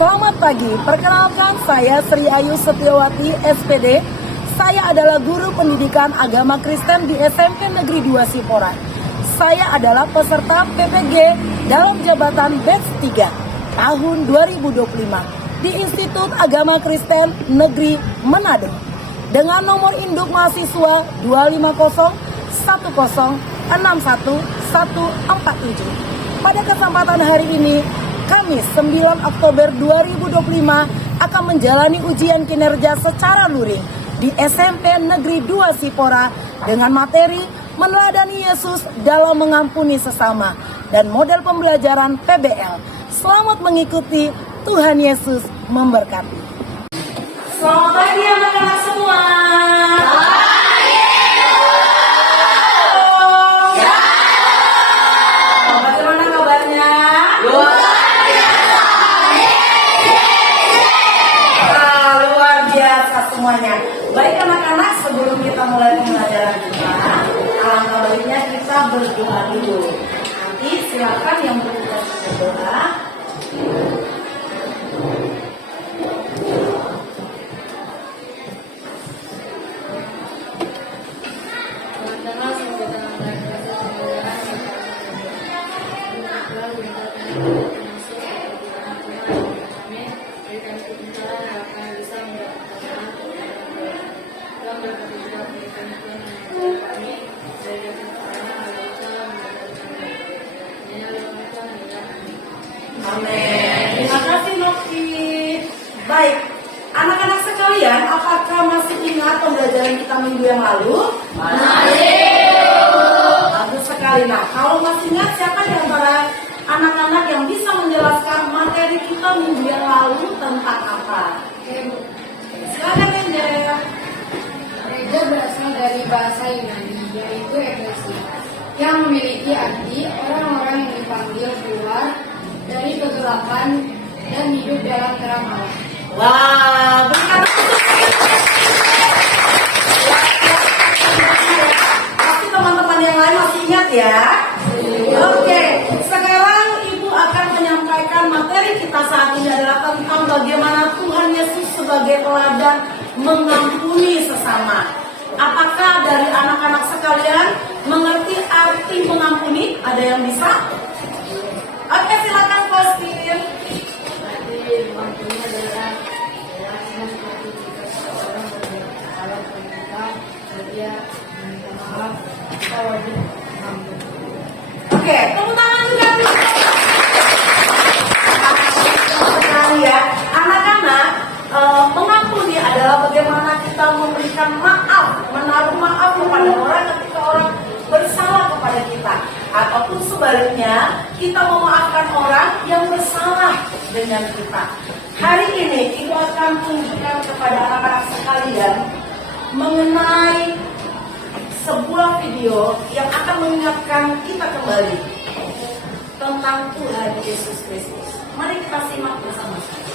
Selamat pagi, perkenalkan saya Sri Ayu Setiawati, SPD. Saya adalah guru pendidikan agama Kristen di SMP Negeri 2 Sipora. Saya adalah peserta PPG dalam jabatan Batch 3 tahun 2025 di Institut Agama Kristen Negeri Manado dengan nomor induk mahasiswa 25010614147. Pada kesempatan hari ini, Kamis 9 Oktober 2025 akan menjalani ujian kinerja secara luring di SMP Negeri 2 Sipora dengan materi meneladani Yesus dalam mengampuni sesama dan model pembelajaran PBL. Selamat mengikuti, Tuhan Yesus memberkati. Selamat pagi anak-anak semua. Bagaimana kabarnya? Luar biasa semuanya. Baik anak-anak, sebelum kita mulai pembelajaran kita, alangkah baiknya kita berdoa dulu. Nanti silakan yang bertugas berdoa. Amin. Terima kasih Novi. Baik, anak-anak sekalian, apakah masih ingat pembelajaran kita minggu yang lalu? Masih. Bagus sekali. Nah, kalau masih ingat, siapa di antara anak-anak yang bisa menjelaskan materi kita minggu yang lalu tentang apa? Silakan Angel. Gereja berasal dari bahasa Yunani, yaitu eklesia, yang memiliki arti orang-orang yang dipanggil keluar dari kegelapan dan hidup dalam terang Allah. Wah, berikan pasti teman-teman yang lain masih ingat ya. Oke, sekarang Ibu akan menyampaikan materi kita saat ini adalah tentang bagaimana Tuhan Yesus sebagai teladan mengampuni sesama. Apakah dari anak-anak sekalian mengerti arti mengampuni? Ada yang bisa? Oke, silakan Faustin. Mengampuni adalah jelasnya seperti jika seseorang berbuat salah kepada kita, dan dia meminta maaf, kita wajib mengampuni. Oke, tepuk tangan juga. Sekali ya, anak-anak, mengampuni adalah bagaimana kita memberikan maaf, menaruh maaf kepada orang ketika orang bersalah kepada kita, ataupun sebaliknya kita memaafkan orang yang bersalah dengan kita. Hari ini Ibu akan tunjukkan kepada anak-anak sekalian mengenai sebuah video yang akan mengingatkan kita kembali tentang Tuhan Yesus Kristus. Mari kita simak bersama-sama.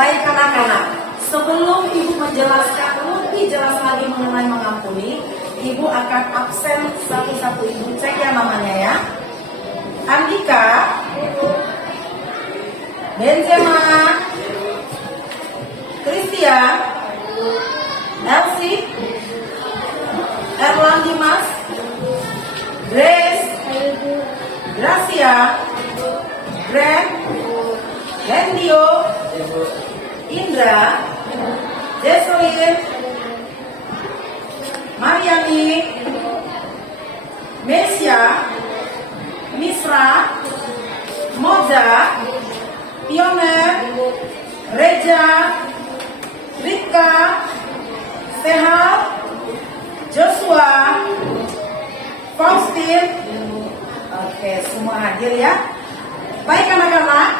Baik anak-anak, sebelum Ibu menjelaskan lebih jelas lagi mengenai mengampuni, Ibu akan absen satu-satu. Ibu cek ya namanya ya. Andika, Benzema, Christian, Elsie, Erlang Dimas, Grace, Gracia, Greg, Hendio, Indra, Jesselyn, Mariani, Mesia, Misra, Moza, Pioner, Reja, Rika, Sehal, Joshua, Faustin. Oke, semua hadir ya. Baik anak-anak,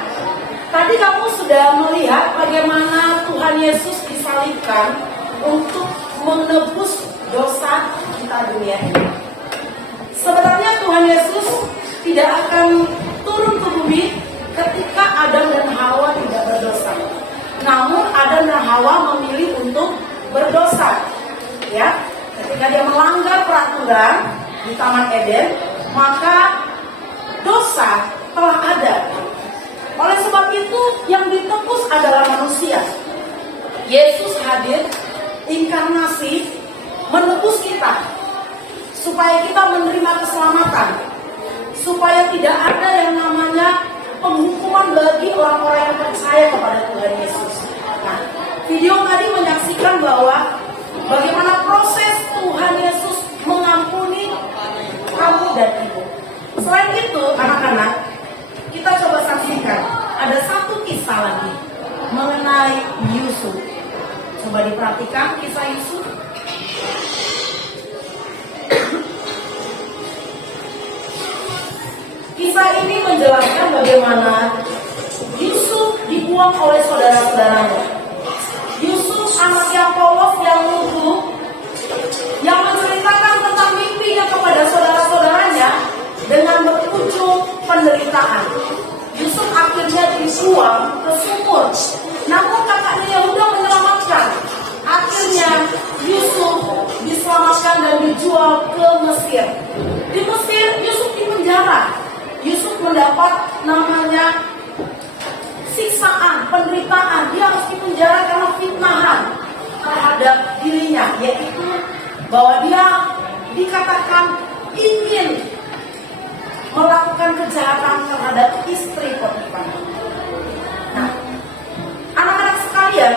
tadi kamu sudah melihat bagaimana Tuhan Yesus disalibkan untuk menebus dosa kita dunia ini. Sebenarnya Tuhan Yesus tidak akan turun ke bumi ketika Adam dan Hawa tidak berdosa. Namun Adam dan Hawa memilih untuk berdosa. Ya, ketika dia melanggar peraturan di Taman Eden, maka dosa telah ada. Oleh sebab itu yang ditebus adalah manusia. Yesus hadir, inkarnasi, menebus kita supaya kita menerima keselamatan, supaya tidak ada yang namanya penghukuman bagi orang-orang yang percaya kepada Tuhan Yesus. Nah, video tadi menyaksikan bahwa bagaimana proses Tuhan Yesus mengampuni kamu dan ibu. Selain itu, anak-anak, kita coba saksikan ada satu kisah lagi mengenai Yusuf. Coba diperhatikan kisah Yusuf. Kisah ini menjelaskan bagaimana Yusuf dibuang oleh saudara-saudaranya. Yusuf anak yang polos, yang lugu, yang menceritakan tentang mimpinya kepada saudara-saudaranya dengan berujung penderitaan. Yusuf akhirnya dibuang ke sumur. Namun kakaknya Yehuda menyelamatkan. Akhirnya Yusuf diselamatkan dan dijual ke Mesir. Di Mesir Yusuf dipenjara. Yusuf mendapat namanya siksaan, penderitaan. Dia harus dipenjara karena fitnahan terhadap dirinya, yaitu bahwa dia dikatakan ingin melakukan kejahatan terhadap istri Potifar. Nah, anak-anak sekalian,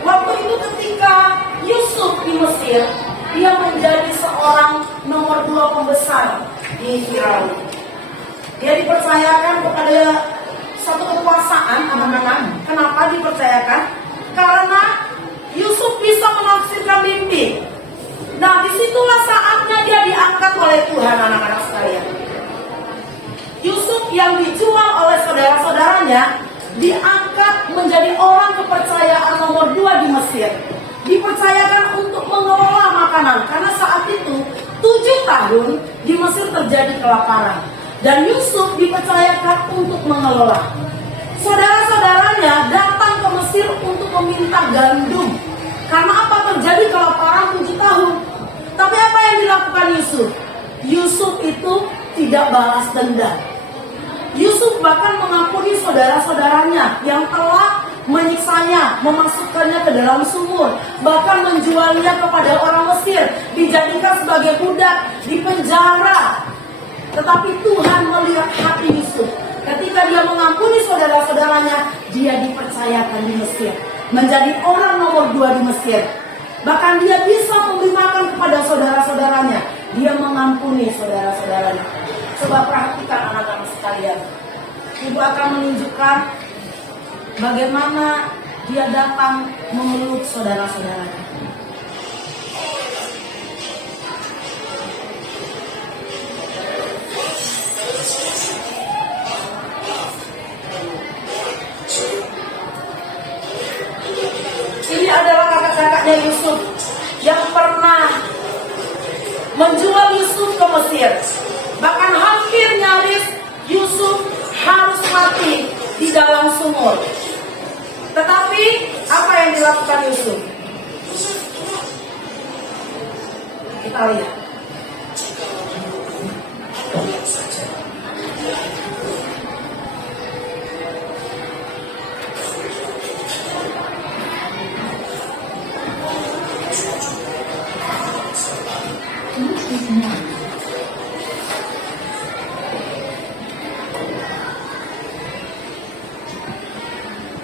waktu itu ketika Yusuf di Mesir, dia menjadi seorang nomor 2 pembesar di Firaun. Dia dipercayakan kepada satu kekuasaan, anak-anak. Kenapa dipercayakan? Karena Yusuf bisa menafsirkan mimpi. Nah, disitulah saatnya dia diangkat oleh Tuhan, anak-anak sekalian. Yusuf yang dijual oleh saudara-saudaranya diangkat menjadi orang kepercayaan nomor 2 di Mesir. Dipercayakan untuk mengelola makanan, karena saat itu 7 tahun di Mesir terjadi kelaparan. Dan Yusuf dipercayakan untuk mengelola. Saudara-saudaranya datang ke Mesir untuk meminta gandum. Karena apa? Terjadi kelaparan 7 tahun. Tapi apa yang dilakukan Yusuf? Yusuf itu tidak balas dendam. Yusuf bahkan mengampuni saudara-saudaranya yang telah menyiksanya, memasukkannya ke dalam sumur, bahkan menjualnya kepada orang Mesir, dijadikan sebagai budak, dipenjara. Tetapi Tuhan melihat hati Yusuf. Ketika dia mengampuni saudara-saudaranya, dia dipercayakan di Mesir, menjadi orang nomor 2 di Mesir. Bahkan dia bisa memberi makan kepada saudara-saudaranya. Dia mengampuni saudara-saudaranya. Coba perhatikan anak-anak sekalian. Ibu akan menunjukkan bagaimana dia datang memeluk saudara-saudaranya. Ini adalah kakak-kakaknya Yusuf yang pernah menjual Yusuf ke Mesir. Bahkan hampir nyaris Yusuf harus mati di dalam sumur. Tetapi lakukan Yusuf? Kita lihat.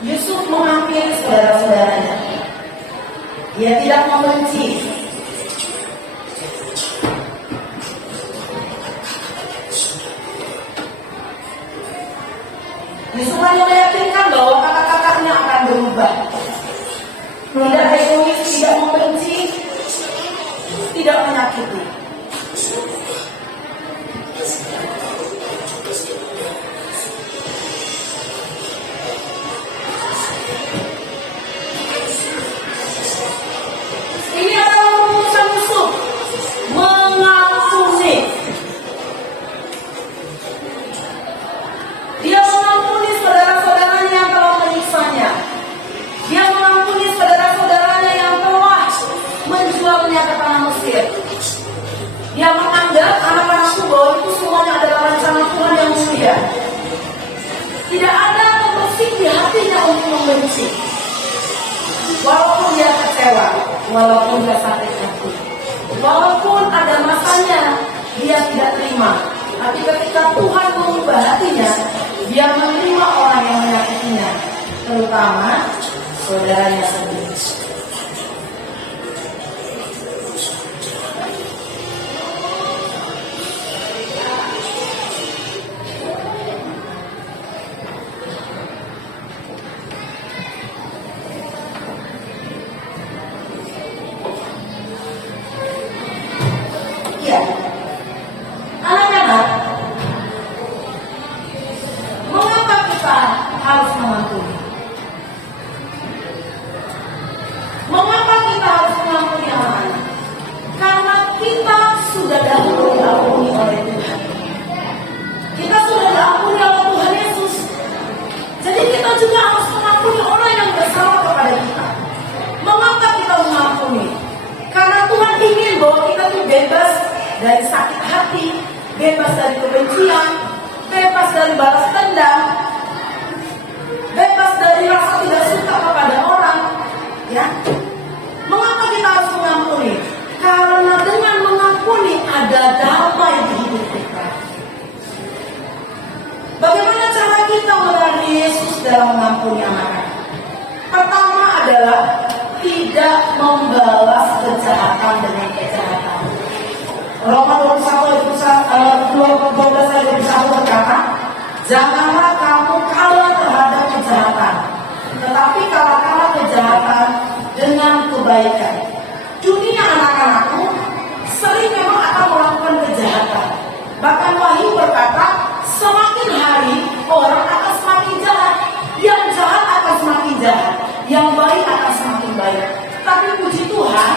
Yusuf menghampiri saudara-saudaranya. Dia tidak membenci. Yusuf hanya meyakinkan bahwa kata-katanya akan berubah. Tidak egois, tidak membenci, tidak menyakiti. Ini adalah rumusan Yusuf, mengampuni. Dia mengampuni saudara-saudaranya yang telah menyiksanya. Dia mengampuni saudara-saudaranya yang telah menjualnya ke tanah Mesir. Dia menganggap anak-anakku bahwa itu semuanya adalah rencana Tuhan yang mulia. Tidak ada terbersih di hatinya untuk membenci. Walaupun dia kecewa, walaupun dia sakit hati, walaupun ada masanya dia tidak terima, tapi ketika Tuhan mengubah hatinya, dia menerima orang yang menyakitinya, terutama saudaranya sendiri. Ya, anak-anak, mengapa kita harus mengampuni? Mengapa kita harus mengampuni anak-anak? Karena kita sudah dahulu diampuni oleh Tuhan. Kita sudah diampuni oleh Tuhan Yesus. Jadi kita juga harus mengampuni orang yang bersalah kepada kita. Mengapa kita mengampuni? Karena Tuhan ingin bahwa kita itu bebas dari sakit hati, bebas dari kebencian, bebas dari balas dendam, bebas dari rasa tidak suka kepada orang. Ya, mengapa kita harus mengampuni? Karena dengan mengampuni ada damai di hidup kita. Bagaimana cara kita melayani Yesus dalam mengampuni anak-anak? Pertama adalah tidak membalas kejahatan dengan kejahatan. Roma 21 ayat 21 berkata, janganlah kamu kalah terhadap kejahatan, tetapi kalahkanlah kejahatan dengan kebaikan. Dunia anak-anakku sering memang akan melakukan kejahatan. Bahkan Wahyu berkata, semakin hari orang akan semakin jahat. Yang jahat akan semakin jahat, yang baik akan semakin baik. Tapi puji Tuhan,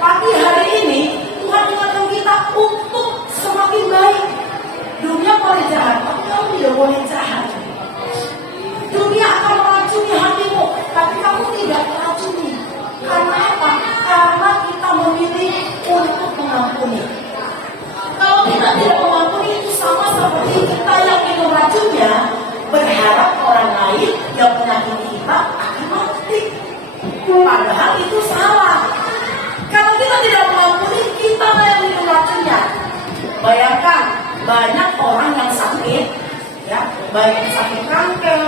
pagi hari ini Tuhan ingatkan kita untuk semakin baik. Dunia boleh jahat, tapi kamu tidak boleh jahat. Dunia akan meracuni hatimu, tapi kamu tidak meracuni. Karena apa? Karena kita memilih untuk mengampuni. Kalau kita tidak mengampuni, itu sama seperti kita yang minum racunnya, berharap orang lain yang menyakiti kita akan mati. Padahal itu salah. Kalau kita tidak mengampuni, kita yang minum racunnya. Bayangkan, banyak orang yang sakit, ya, baik sakit kanker,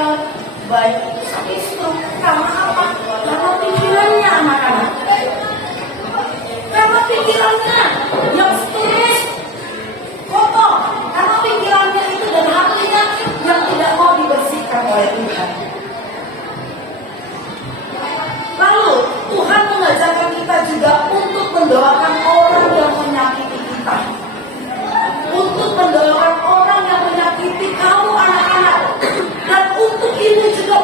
baik sakit stroke. Karena apa? Karena pikirannya anak-anak. Karena pikirannya yang stres, kotor. Karena pikirannya itu dan hatinya yang tidak mau dibersihkan oleh Tuhan. Lalu Tuhan mengajarkan kita juga untuk mendoakan orang yang menyakiti kita, untuk mendoakan orang yang menyakiti kamu anak-anak, dan untuk ini juga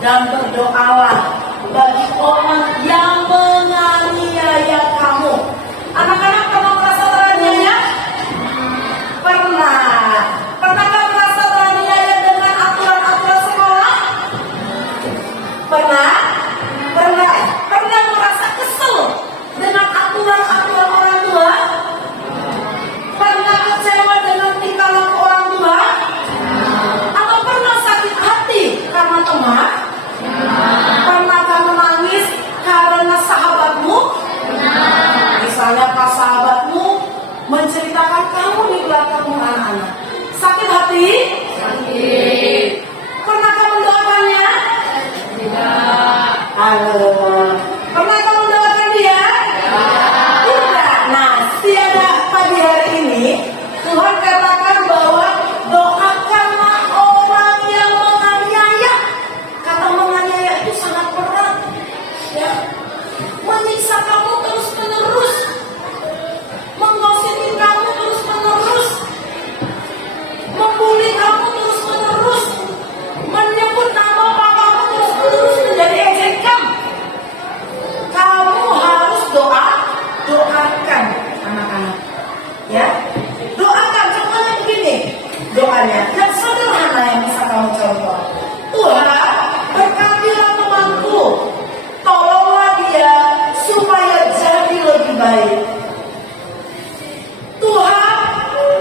dan berdoalah bagi orang yang menganiaya kamu. Anak-anak pernah merasa teraniaya? Pernah. Pernahkah merasa teraniaya dengan aturan-aturan sekolah? Pernah? Pernah. Pernah merasa kesel dengan aturan-aturan orang tua? Pernah kecewa dengan tingkah laku orang tua? Atau pernah sakit hati karena teman? Pernahkah menangis karena sahabatmu? Misalnya pas sahabatmu menceritakan kamu di belakangmu anak-anak. Sakit hati? Sakit. Pernahkah mendoakannya? Tidak. Halo. Pernahkah mendoakan dia? Tidak. Nah, tiada pagi hari ini Tuhan katakan bahwa doakanlah orang yang menganiaya. Kata menganiaya itu sangat berat, ya. Menyiksa kamu terus menerus, menggosipi kamu terus menerus, membuli kamu terus menerus, menyebut nama papamu terus menerus menjadi ejekan. Kamu harus doakan anak-anak, ya. Doakan contohnya begini, doanya yang sederhana yang bisa kamu contoh. Tuhan, berkatilah temanku, tolonglah dia supaya jadi lebih baik. Tuhan,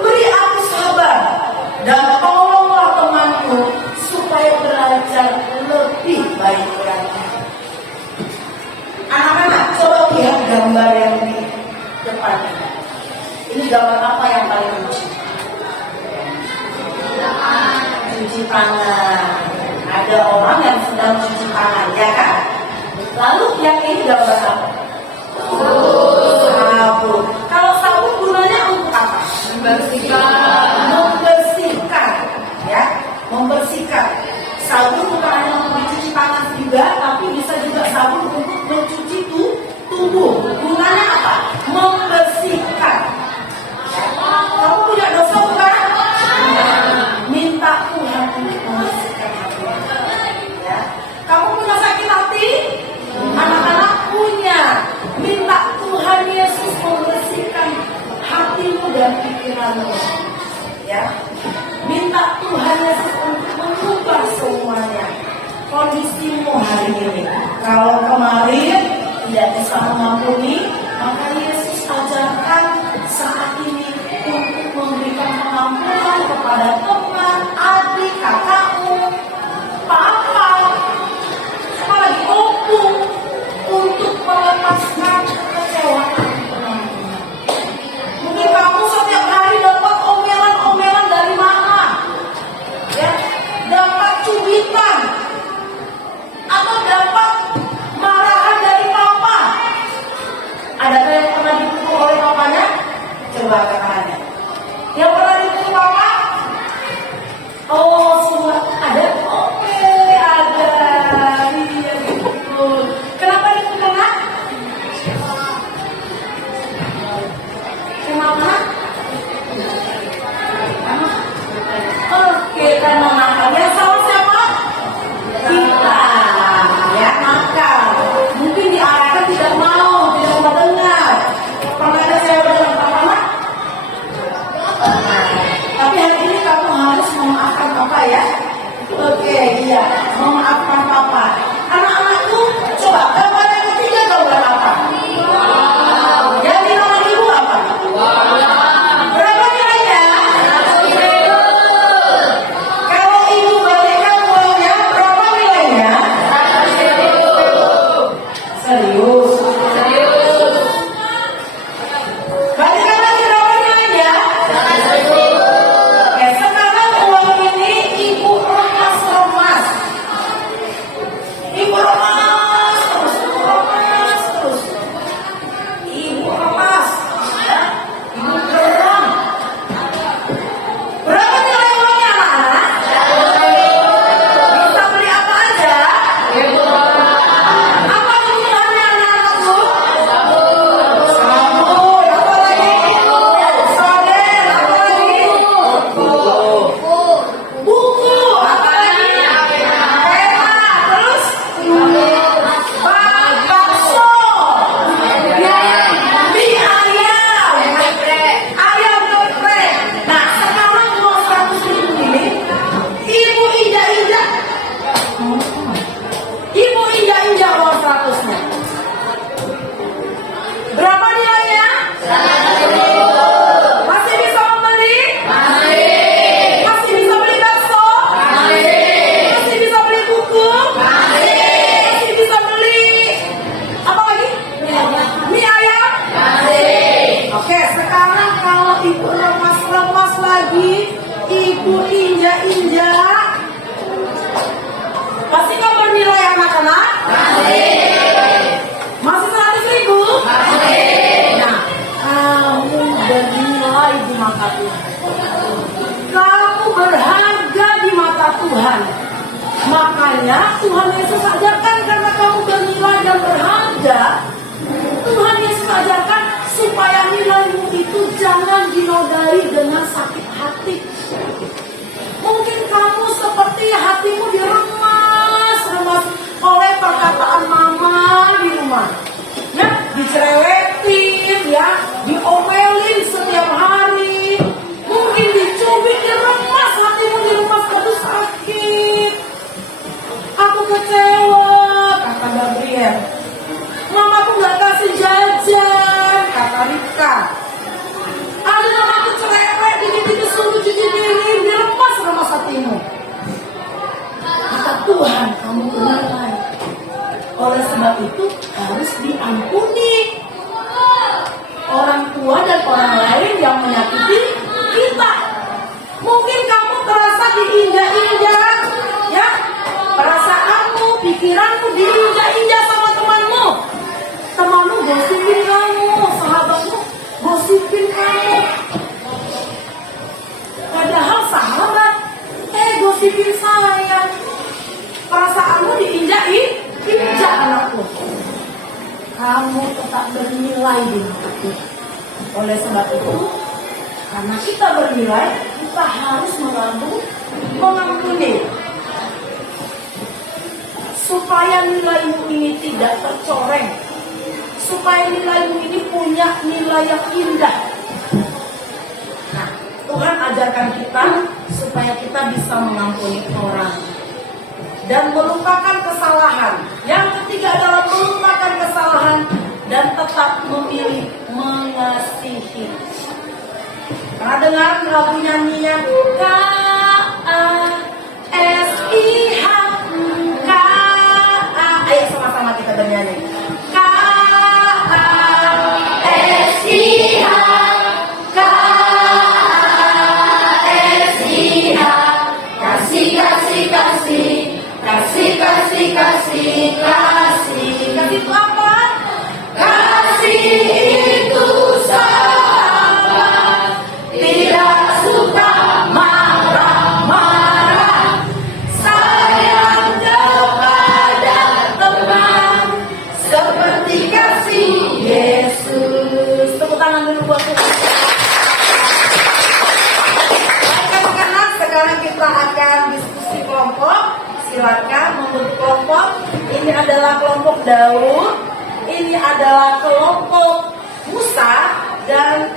beri aku sabar dan tolonglah temanku supaya belajar lebih baik lagi. Anak-anak, coba lihat gambar yang di depan. Ini gambar apa yang paling lucu? Cuci tangan. Ada orang yang sedang cuci tangan, ya kan? Lalu yang ini gambar apa? Sabun. Kalau sabun gunanya untuk apa? Membersihkan, ya, membersihkan. Sabun bukan hanya untuk mencuci tangan juga, tapi bisa juga sabun untuk mencuci tubuh. Gunanya apa? Membersihkan. Ya. Kamu punya dosa bukan? Minta Tuhan untuk membersihkan hati. Ya. Kamu punya sakit hati? Anak-anak punya. Minta Tuhan Yesus membersihkan hatimu dan pikiranmu. Ya. Minta Tuhan Yesus untuk mengubah semuanya. Kondisimu hari ini. Kalau kemarin tidak bisa mengampuni, maka Yesus ajarkan saat ini untuk memberikan pengampunan kepada teman, adik, kakakmu, papa, apalagi opung, untuk melepaskan kekecewaan pengampunan. Mungkin kamu setiap hari dapat omelan-omelan dari mama, ya, dapat cubitan, atau dapat marahan dari papa. Ada yang ibu lemas-lemas lagi, ibu injak-injak. Pasti kau bernilai anak-anak? Masih 100.000? Nah, kamu bernilai di mata Tuhan. Kamu berharga di mata Tuhan. Makanya Tuhan Yesus ajarkan karena kamu bernilai dan berharga. Tuhan Yesus ajarkan supaya nilaimu itu jangan dinodai dengan sakit hati. Mungkin kamu seperti hatimu diremas oleh perkataan mama di rumah. Ya, dicerewetin, ya, diomelin setiap hari. Mungkin dicubit, diremas, hatimu diremas, aduh sakit. Aku kecewa, kata Gabriel. Mamaku gak kasih jajan, kata Rika. Ada mamaku cerewet, dikit-dikit suruh cuci piring, diremas hatimu. Kata Tuhan, kamu bernilai. Oleh sebab itu harus diampuni orang tua dan orang lain yang menyakiti kita. Mungkin kamu terasa diinjak-injak, ya, perasaanmu, pikiranmu diinjak-injak sama temanmu. Temanmu gosipin kamu, sahabatmu gosipin kamu. Padahal sahabat, gosipin saya. Perasaanmu diinjak anakku. Kamu tetap bernilai di mata Tuhan. Oleh sebab itu, karena kita bernilai, kita harus mengampuni. Supaya nilaimu ini tidak tercoreng. Supaya nilaimu ini punya nilai yang indah. Nah, Tuhan ajarkan kita supaya kita bisa mengampuni orang dan melupakan kesalahan. Yang ketiga adalah melupakan kesalahan dan tetap memilih mengasihi. Pernah dengar lagu nyanyinya K-A-S-I-H K-A. Ayo sama-sama kita bernyanyi. K-A-S-I-H K-A-S-I-H Kasih, kasih, kasih. Kasih, kasih, kasih, kasih. Kasih itu apa? Kasih itu sahabat, tidak suka marah-marah, sayang kepada teman, seperti kasih Yesus. Tepuk tangan dulu buat Tuhan. Anak-anak, sekarang kita akan diskusi kelompok. Silakan membentuk kelompok. Ini adalah kelompok Daud, ini adalah kelompok Musa, dan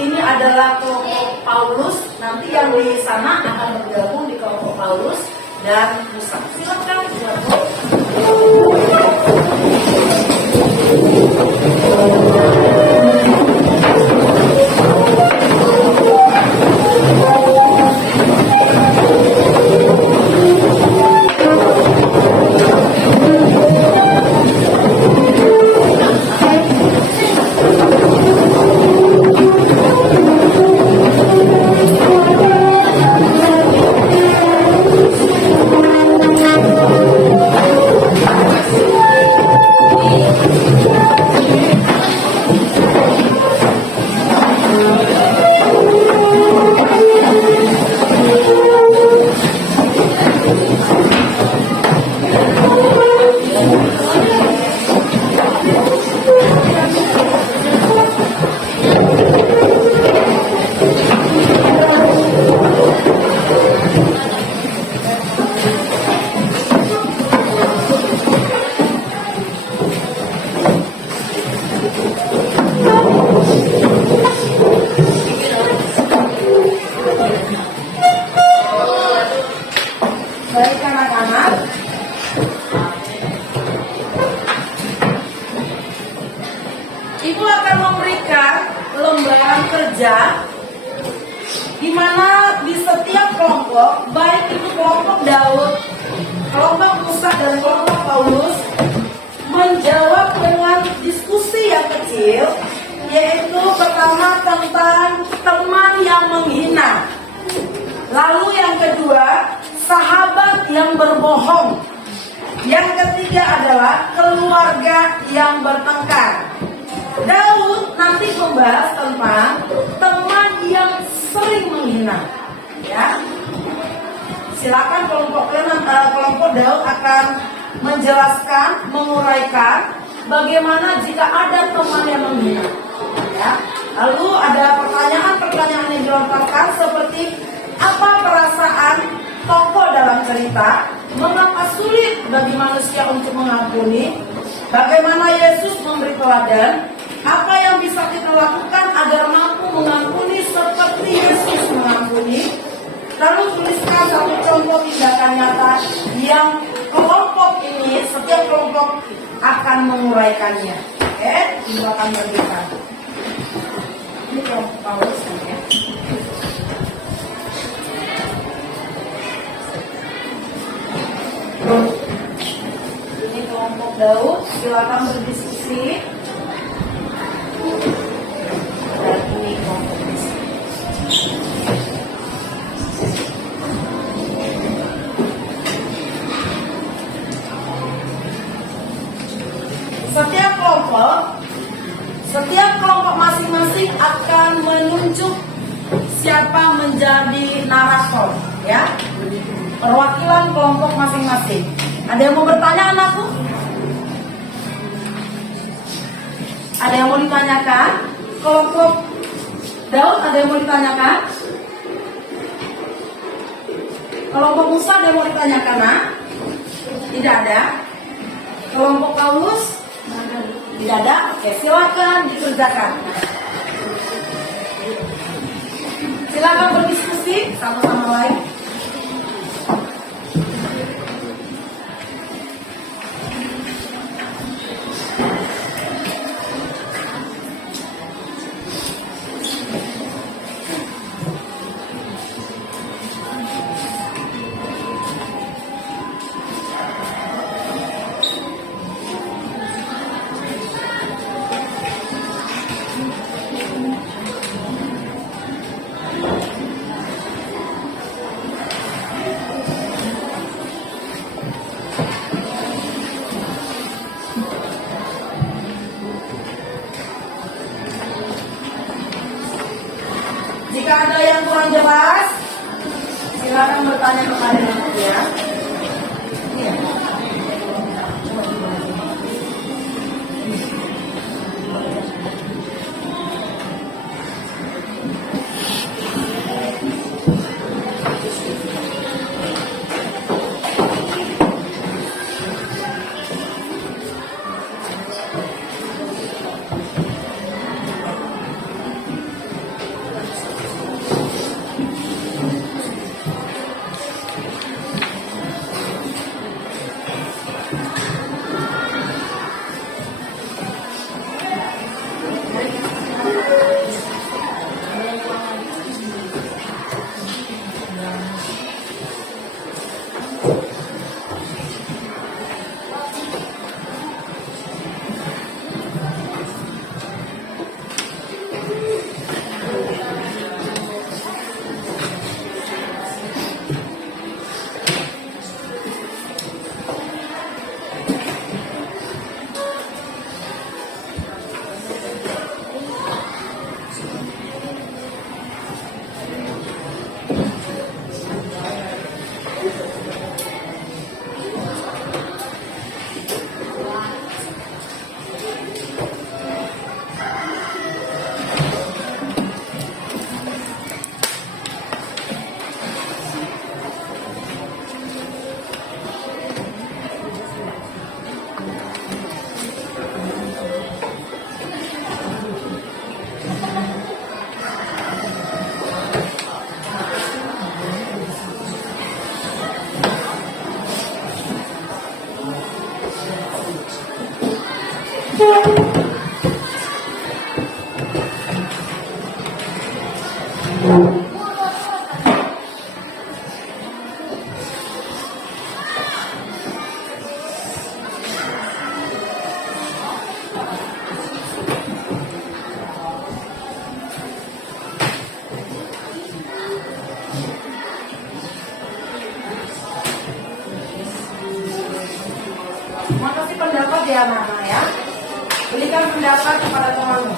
ini adalah kelompok Paulus. Nanti yang di sana akan bergabung di kelompok Paulus dan Musa. Silakan bergabung. Baik anak-anak, Ibu akan memberikan lembaran kerja di mana di setiap kelompok, baik itu kelompok Daud, kelompok Musa dan kelompok Paulus, menjawab dengan diskusi yang kecil, yaitu pertama tentang teman yang berbohong. Yang ketiga adalah keluarga yang bertengkar. Daud nanti membahas tentang teman yang sering menghina. Ya, silakan kelompok Daud akan menjelaskan, menguraikan bagaimana jika ada teman yang menghina. Ya, lalu ada pertanyaan-pertanyaan yang dilontarkan seperti apa perasaan tokoh dalam cerita, mengapa sulit bagi manusia untuk mengampuni, bagaimana Yesus memberi teladan, apa yang bisa kita lakukan agar mampu mengampuni seperti Yesus mengampuni. Lalu tuliskan satu contoh tindakan nyata yang kelompok ini, setiap kelompok akan menguraikannya. Oke, silakan berikan. Ini kelompok Paulus ya. Ini kelompok Daud, silakan berdiskusi. Dan ini kelompok diskusi. Setiap kelompok masing-masing akan menunjuk siapa menjadi narator, ya, perwakilan kelompok masing-masing. Ada yang mau bertanya, anakku? Ada yang mau ditanyakan? Kelompok Daud ada yang mau ditanyakan? Kelompok Musa ada yang mau ditanyakan, nak? Tidak ada. Kelompok Paulus? Tidak ada. Oke, silakan dikerjakan. Silakan berdiskusi sama-sama lain. Jika ada yang kurang jelas, silakan bertanya kepada aku ya. Iya. perhatian anak ya. Berikan pendapat kepada temanmu.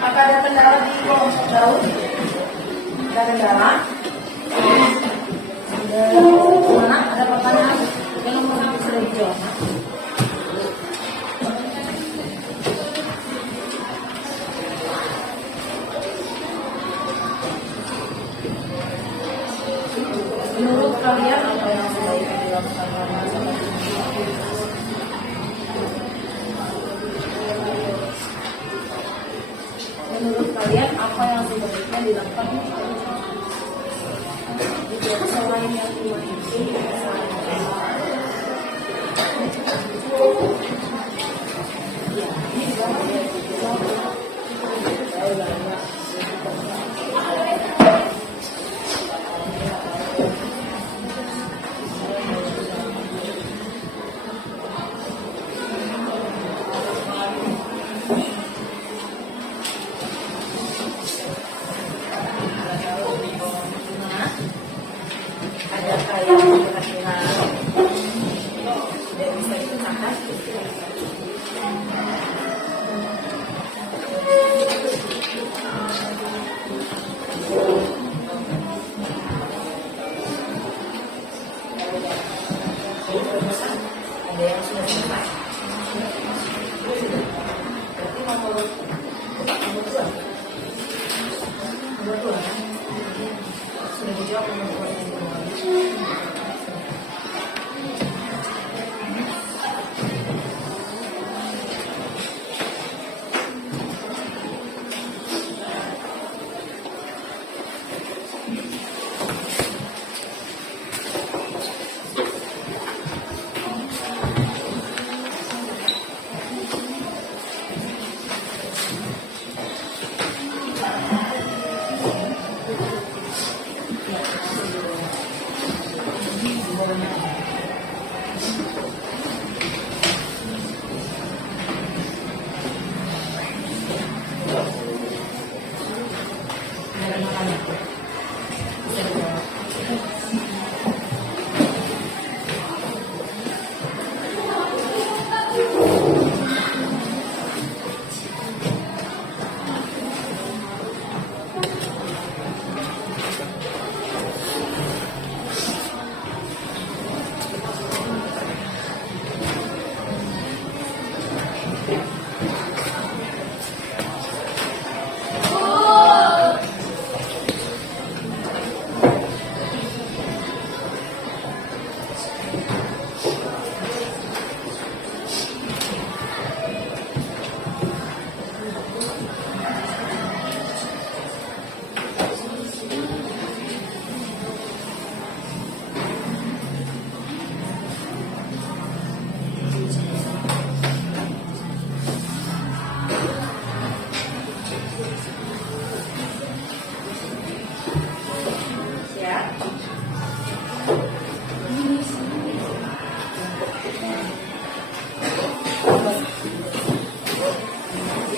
Apakah ada kendala di kelompok Daud? Ada kendala? Mana? Ada pertanyaan? Yang nomor satu sudah dijawab. Menurut kalian apa yang sebaiknya dilakukan oleh masyarakat? Menurut kalian apa yang sebaiknya dilakukan selain yang iman itu? Adakah yang kira-kira tidak bisa dipecahkan? Ada yang sudah selesai. Berarti nomor dua. Nomor dua kan? Sudah dijawab nomor dua yang kedua.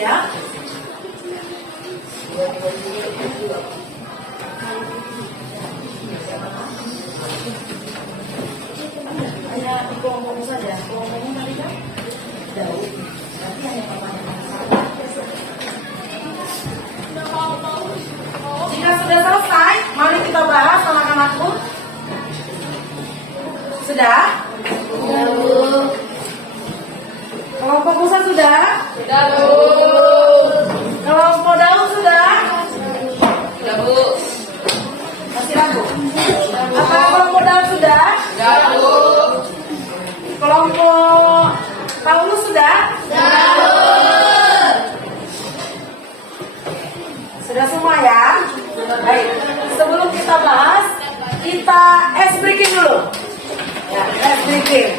Ya. Hanya di kelompok saja. Kelompoknya tadi kan Daud. Berarti hanya pertanyaan saja. Jika sudah selesai, mari kita bahas anak-anakku. Sudah? Sudah, Bu. Kelompok Musa sudah? Sudah, Bu. Kelompok Daud sudah? Sudah, Bu. Masih ragu? Apa kelompok Daud sudah? Sudah, Bu. Kelompok Paulus sudah? Sudah, Bu. Sudah semua ya? Baik. Sebelum kita bahas, kita ice breaking dulu. Ya, ice breaking.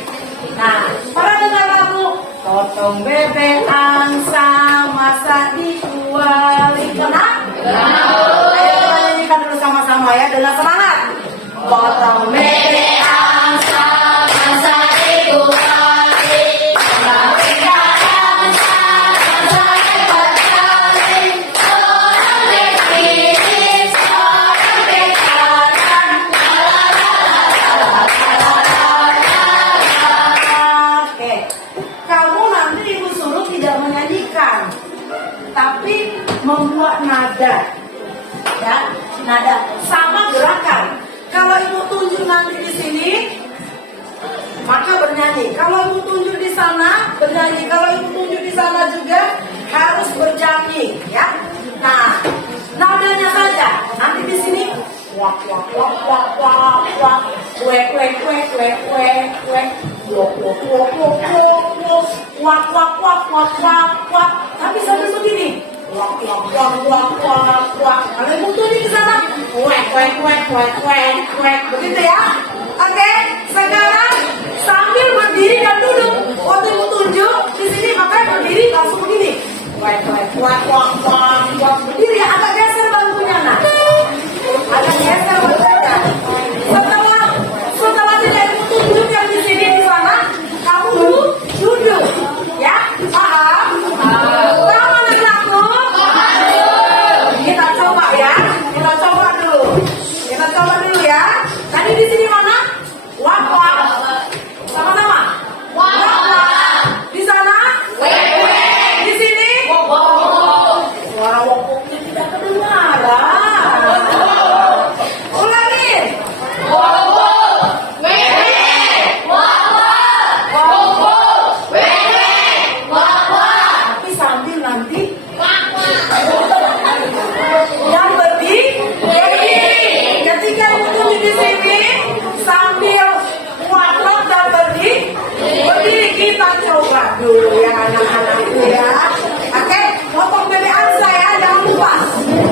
Nah, para dengar lagu potong bebek angsa masa dikuali kena? Ayo kita nyanyikan dulu sama-sama ya dengan semangat. Potong bebek angsa masa dikuali kena? nada, sama gerakan. Kalau ibu tunjuk nanti di sini, maka bernyanyi. Kalau ibu tunjuk di sana, bernyanyi. Kalau ibu tunjuk di sana juga harus berjami, ya. Nah, nadanya saja. Nanti di sini wak wak wak wak wak wak, wek wek wek wek wek wek, wok wok wok wok wok wok, wak wak wak wak wak wak. Tapi sambil begini, wak wak wak wak wak wak. Kalau ibu tunjuk di sana, wek wek wek wek wek wek, begitu ya. Oke, sekarang sambil berdiri dan duduk. Waktu ibu tunjuk di sini, maka berdiri langsung begini. Wek wek wek wek wek wek. Berdiri ya, agak geser bangkunya nah. Agak geser bangkunya. Setelah tidak ibu tunjuk yang di sini di sana, kamu duduk. Ya, paham? Paham anak-anakku? Kita coba ya. Kita coba dulu ya. Tadi di sini mana? Wak wak. Sama-sama. Wak wak. Di sana? Wek wek. Di sini? Wok wok. Suara wok woknya tidak kedengaran. Ulangi. Wok wok. Wek wek. Wak wak. Wok wok. Wek wek. Wak wak. Tapi sambil nanti wak wak. Dan berdiri. Ketika ibu di sini sambil wak dan berdiri kita coba dulu ya anak-anakku ya. Oke, potong bebean saya jangan lupa.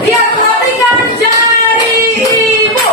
Lihat, perhatikan jari ibu.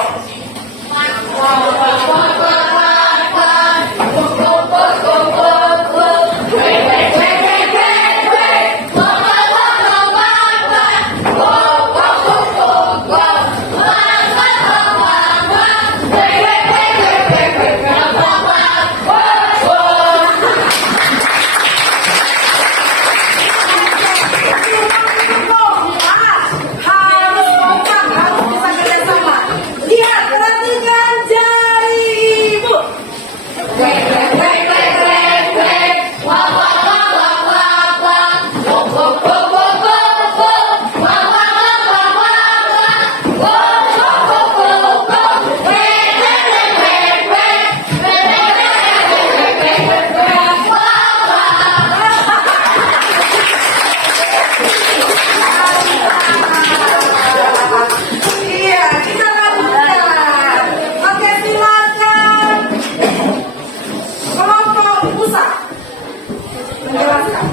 Harus kompak, harus bisa kerjasama. Lihat, perhatikan jari ibu. Iya, kita lanjutkan. Oke, silakan. Kelompok pusat menjelaskan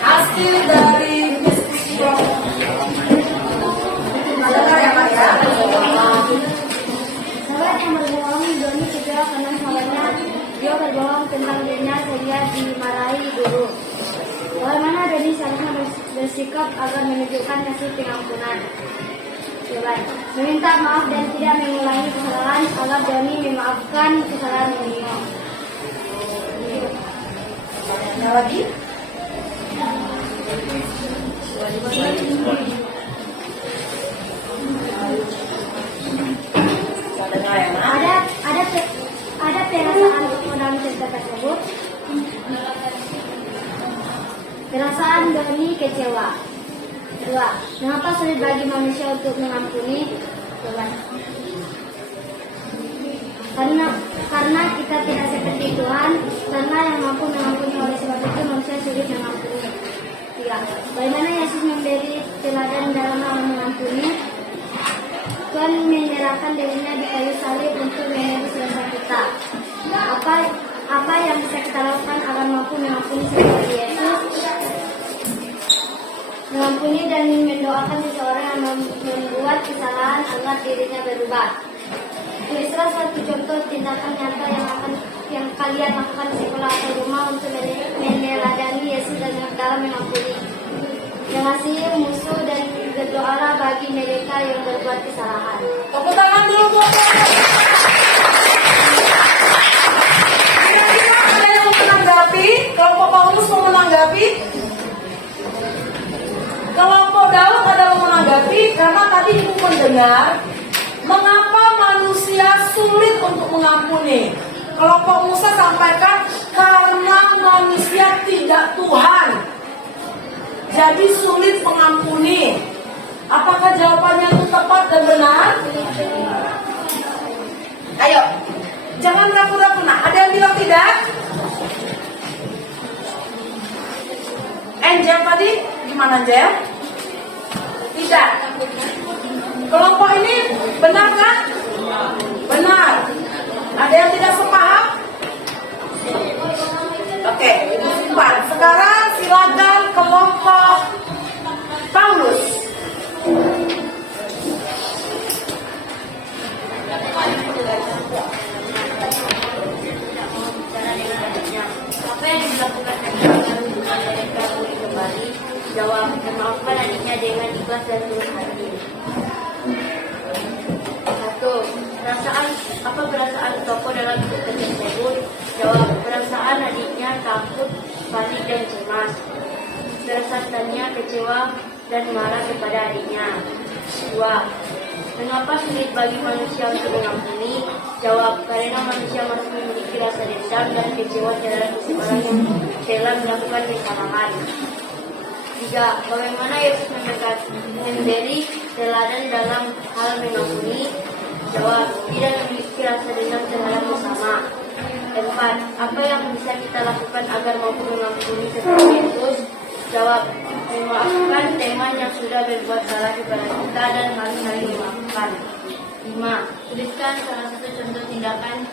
hasil dari diskusi kelompok. Dengar ya, Pak ya. Sahabat yang berbohong, Doni kecewa karena salahnya dia berbohong tentang dirinya sehingga dimarahi guru. Bagaimana Doni seharusnya bersikap agar menunjukkan kasih pengampunan? Jawaban: meminta maaf dan tidak mengulangi kesalahan agar Doni memaafkan kesalahan Doni. Ada lagi? Dengar ya, Nak. Ada perasaan dalam cerita tersebut. Perasaan Doni kecewa. 2. Mengapa sulit bagi manusia untuk mengampuni? Jawaban: karena kita tidak seperti Tuhan, karena yang mampu mengampuni, oleh sebab itu manusia sulit mengampuni. 3. Bagaimana Yesus memberi teladan dalam hal mengampuni? Tuhan menyerahkan dirinya di kayu salib untuk menebus dosa kita. Apa yang bisa kita lakukan agar mampu mengampuni seperti Yesus? Mengampuni dan mendoakan seseorang yang membuat kesalahan agar dirinya berubah. Tulislah satu contoh tindakan nyata yang kalian lakukan di sekolah atau rumah untuk meneladani Yesus dalam mengampuni. Mengasihi musuh dan berdoalah bagi mereka yang berbuat kesalahan. Tepuk tangan dulu buat kira-kira ada yang mau menanggapi? Kelompok Paulus mau menanggapi? Kelompok Daud ada yang mau menanggapi? Karena tadi ibu mendengar mengapa manusia sulit untuk mengampuni. Kelompok Musa sampaikan karena manusia tidak Tuhan, jadi sulit mengampuni. Apakah jawabannya itu tepat teman Anjel? Tidak. Kelompok ini benar kan? Benar. Ada yang tidak sepaham? Oke, simpan. Sekarang silakan kelompok Paulus. Apa yang dilakukan ketika mereka pulih kembali? Jawab, memaafkan adiknya dengan ikhlas dan tulus hati. 1. Perasaan Toko dalam hidup tersebut? Jawab, perasaan adiknya takut, panik dan cemas. Perasaannya kecewa dan marah kepada adiknya. 2. Mengapa sulit bagi manusia untuk mengampuni? Jawab, karena manusia masih memiliki rasa dendam dan kecewa terhadap seseorang yang telah melakukan kesalahan. 3. Bagaimana Yesus memberi teladan dalam hal mengampuni? Jawab, tidak memiliki rasa dendam terhadap sesama. 4. Apa yang bisa kita lakukan agar mampu mengampuni seperti Yesus? Jawab, memaafkan teman yang sudah berbuat salah kepada kita dan harus saling memaafkan. 5. Tuliskan salah satu contoh tindakan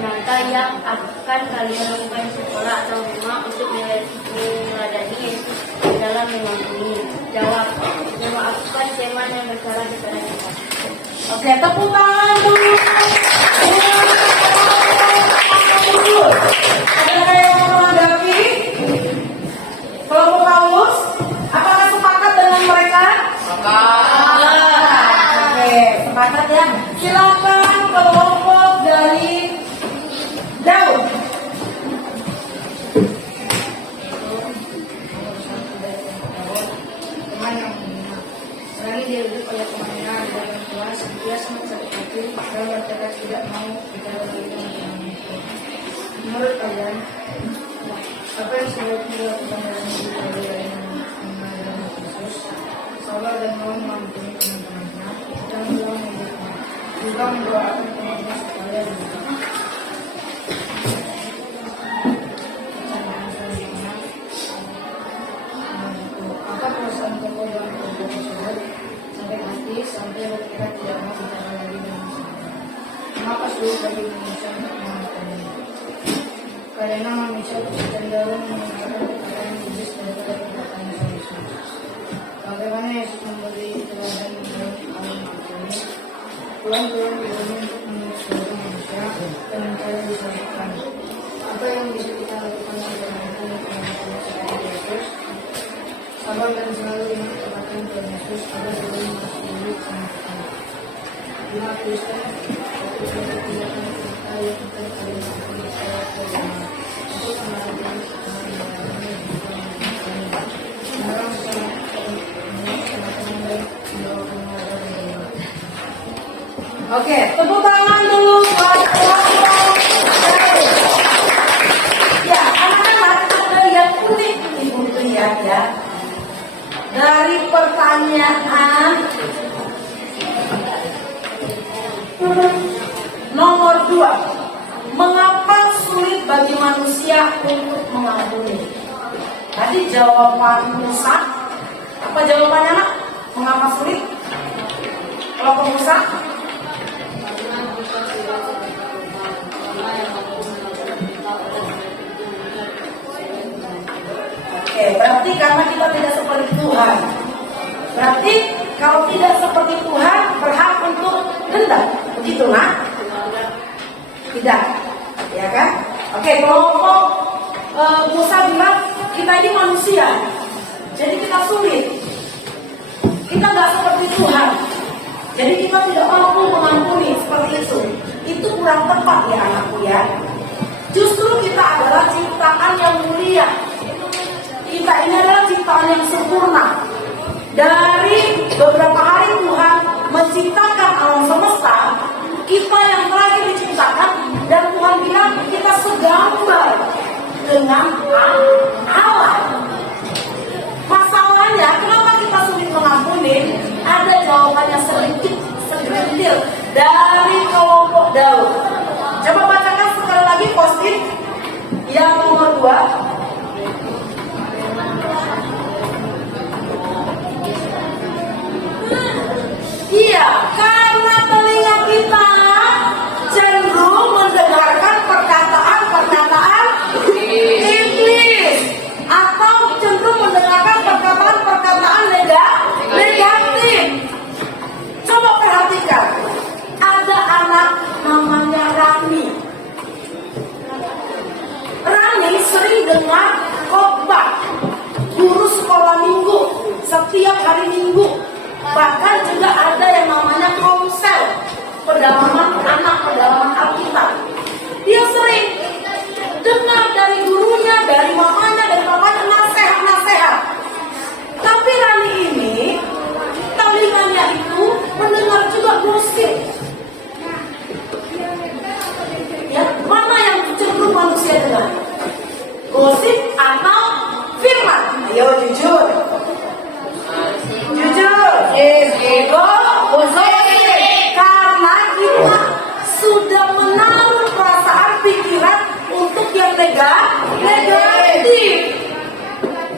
nyata yang akan kalian lakukan di sekolah atau rumah untuk meneladani Yesus dalam mengampuni. Jawab, memaafkan teman yang bersalah kepada kita. Oke, tepuk tangan dulu. Ada yang menanggapi? Kelompok Paulus, apakah sepakat dengan mereka? Oke, sepakat ya. Silakan kelompok dari Daud. Teman yang menghina. Selagi dia hidup oleh temannya di dalam kelas, dia sangat sakit hati dan bertekad tidak mau bicara lagi dengan temannya. Menurut kalian, apa yang sebaiknya dilakukan dalam hidup kalian yang mengenal Yesus? Sabar dan mau mengampuni teman-temannya dan pulang hidupnya. Juga mendoakan temannya supaya hidup. Apa perasaan Toko dalam kelompok tersebut? Sakit hati sampai bertekad tidak mau bicara lagi dengan temannya. Mengapa sulit bagi manusia untuk mengampuni? Karena manusia cenderung menggunakan perkataan Yesus daripada perkataan Yesus. Bagaimana Yesus memberi teladan dalam hal mengampuni? Tuhan turun di bumi untuk menulis seluruh manusia dan mencari diselamatkan. Apa yang bisa kita lakukan untuk mengampuni teman-teman seperti Yesus? Sabar dan selalu ingat perkataan Tuhan Yesus agar selalu masuk diri sama kita. Lima Kristen, waktu kita tindakan kita yang kita kali mengampuni saya terima. Untuk melakukan semuanya sekarang Oke, tepuk tangan dulu buat kelompok. Ya, anak-anak ada yang unik ibu lihat ya. Dari pertanyaan nomor 2, mengapa sulit bagi manusia untuk mengampuni? Tadi jawaban Musa, apa jawabannya nak? Mengapa sulit? Kelompok Musa? Oke, berarti karena kita tidak seperti Tuhan. Berarti kalau tidak seperti Tuhan berhak untuk dendam, begitu nak? Tidak, ya kan? Oke, kelompok Musa bilang kita ini manusia, jadi kita sulit. Kita nggak seperti Tuhan, jadi kita tidak mampu mengampuni seperti itu. Itu kurang tepat ya anakku ya. Justru kita adalah ciptaan yang mulia. Kita ini adalah ciptaan yang sempurna. Dari beberapa hari Tuhan menciptakan alam semesta, kita yang terakhir diciptakan, dan Tuhan bilang kita segambar dengan Allah. Masalahnya, kenapa kita sulit mengampuni? Ada jawabannya sedikit, segelintir dari kelompok Daud. Coba bacakan sekali lagi post-it yang nomor 2. Bahkan juga ada yang namanya komsel, pendalaman anak, pendalaman Alkitab. Dia sering dengar dari gurunya, dari mamanya, dari papanya nasihat-nasihat. Tapi Rani ini telinganya itu mendengar juga gosip. Ya, mana yang cenderung manusia dengar? Gosip atau firman? Ayo jujur. Jujur. Ego, gosip. Karena kita sudah menaruh perasaan pikiran untuk yang negatif.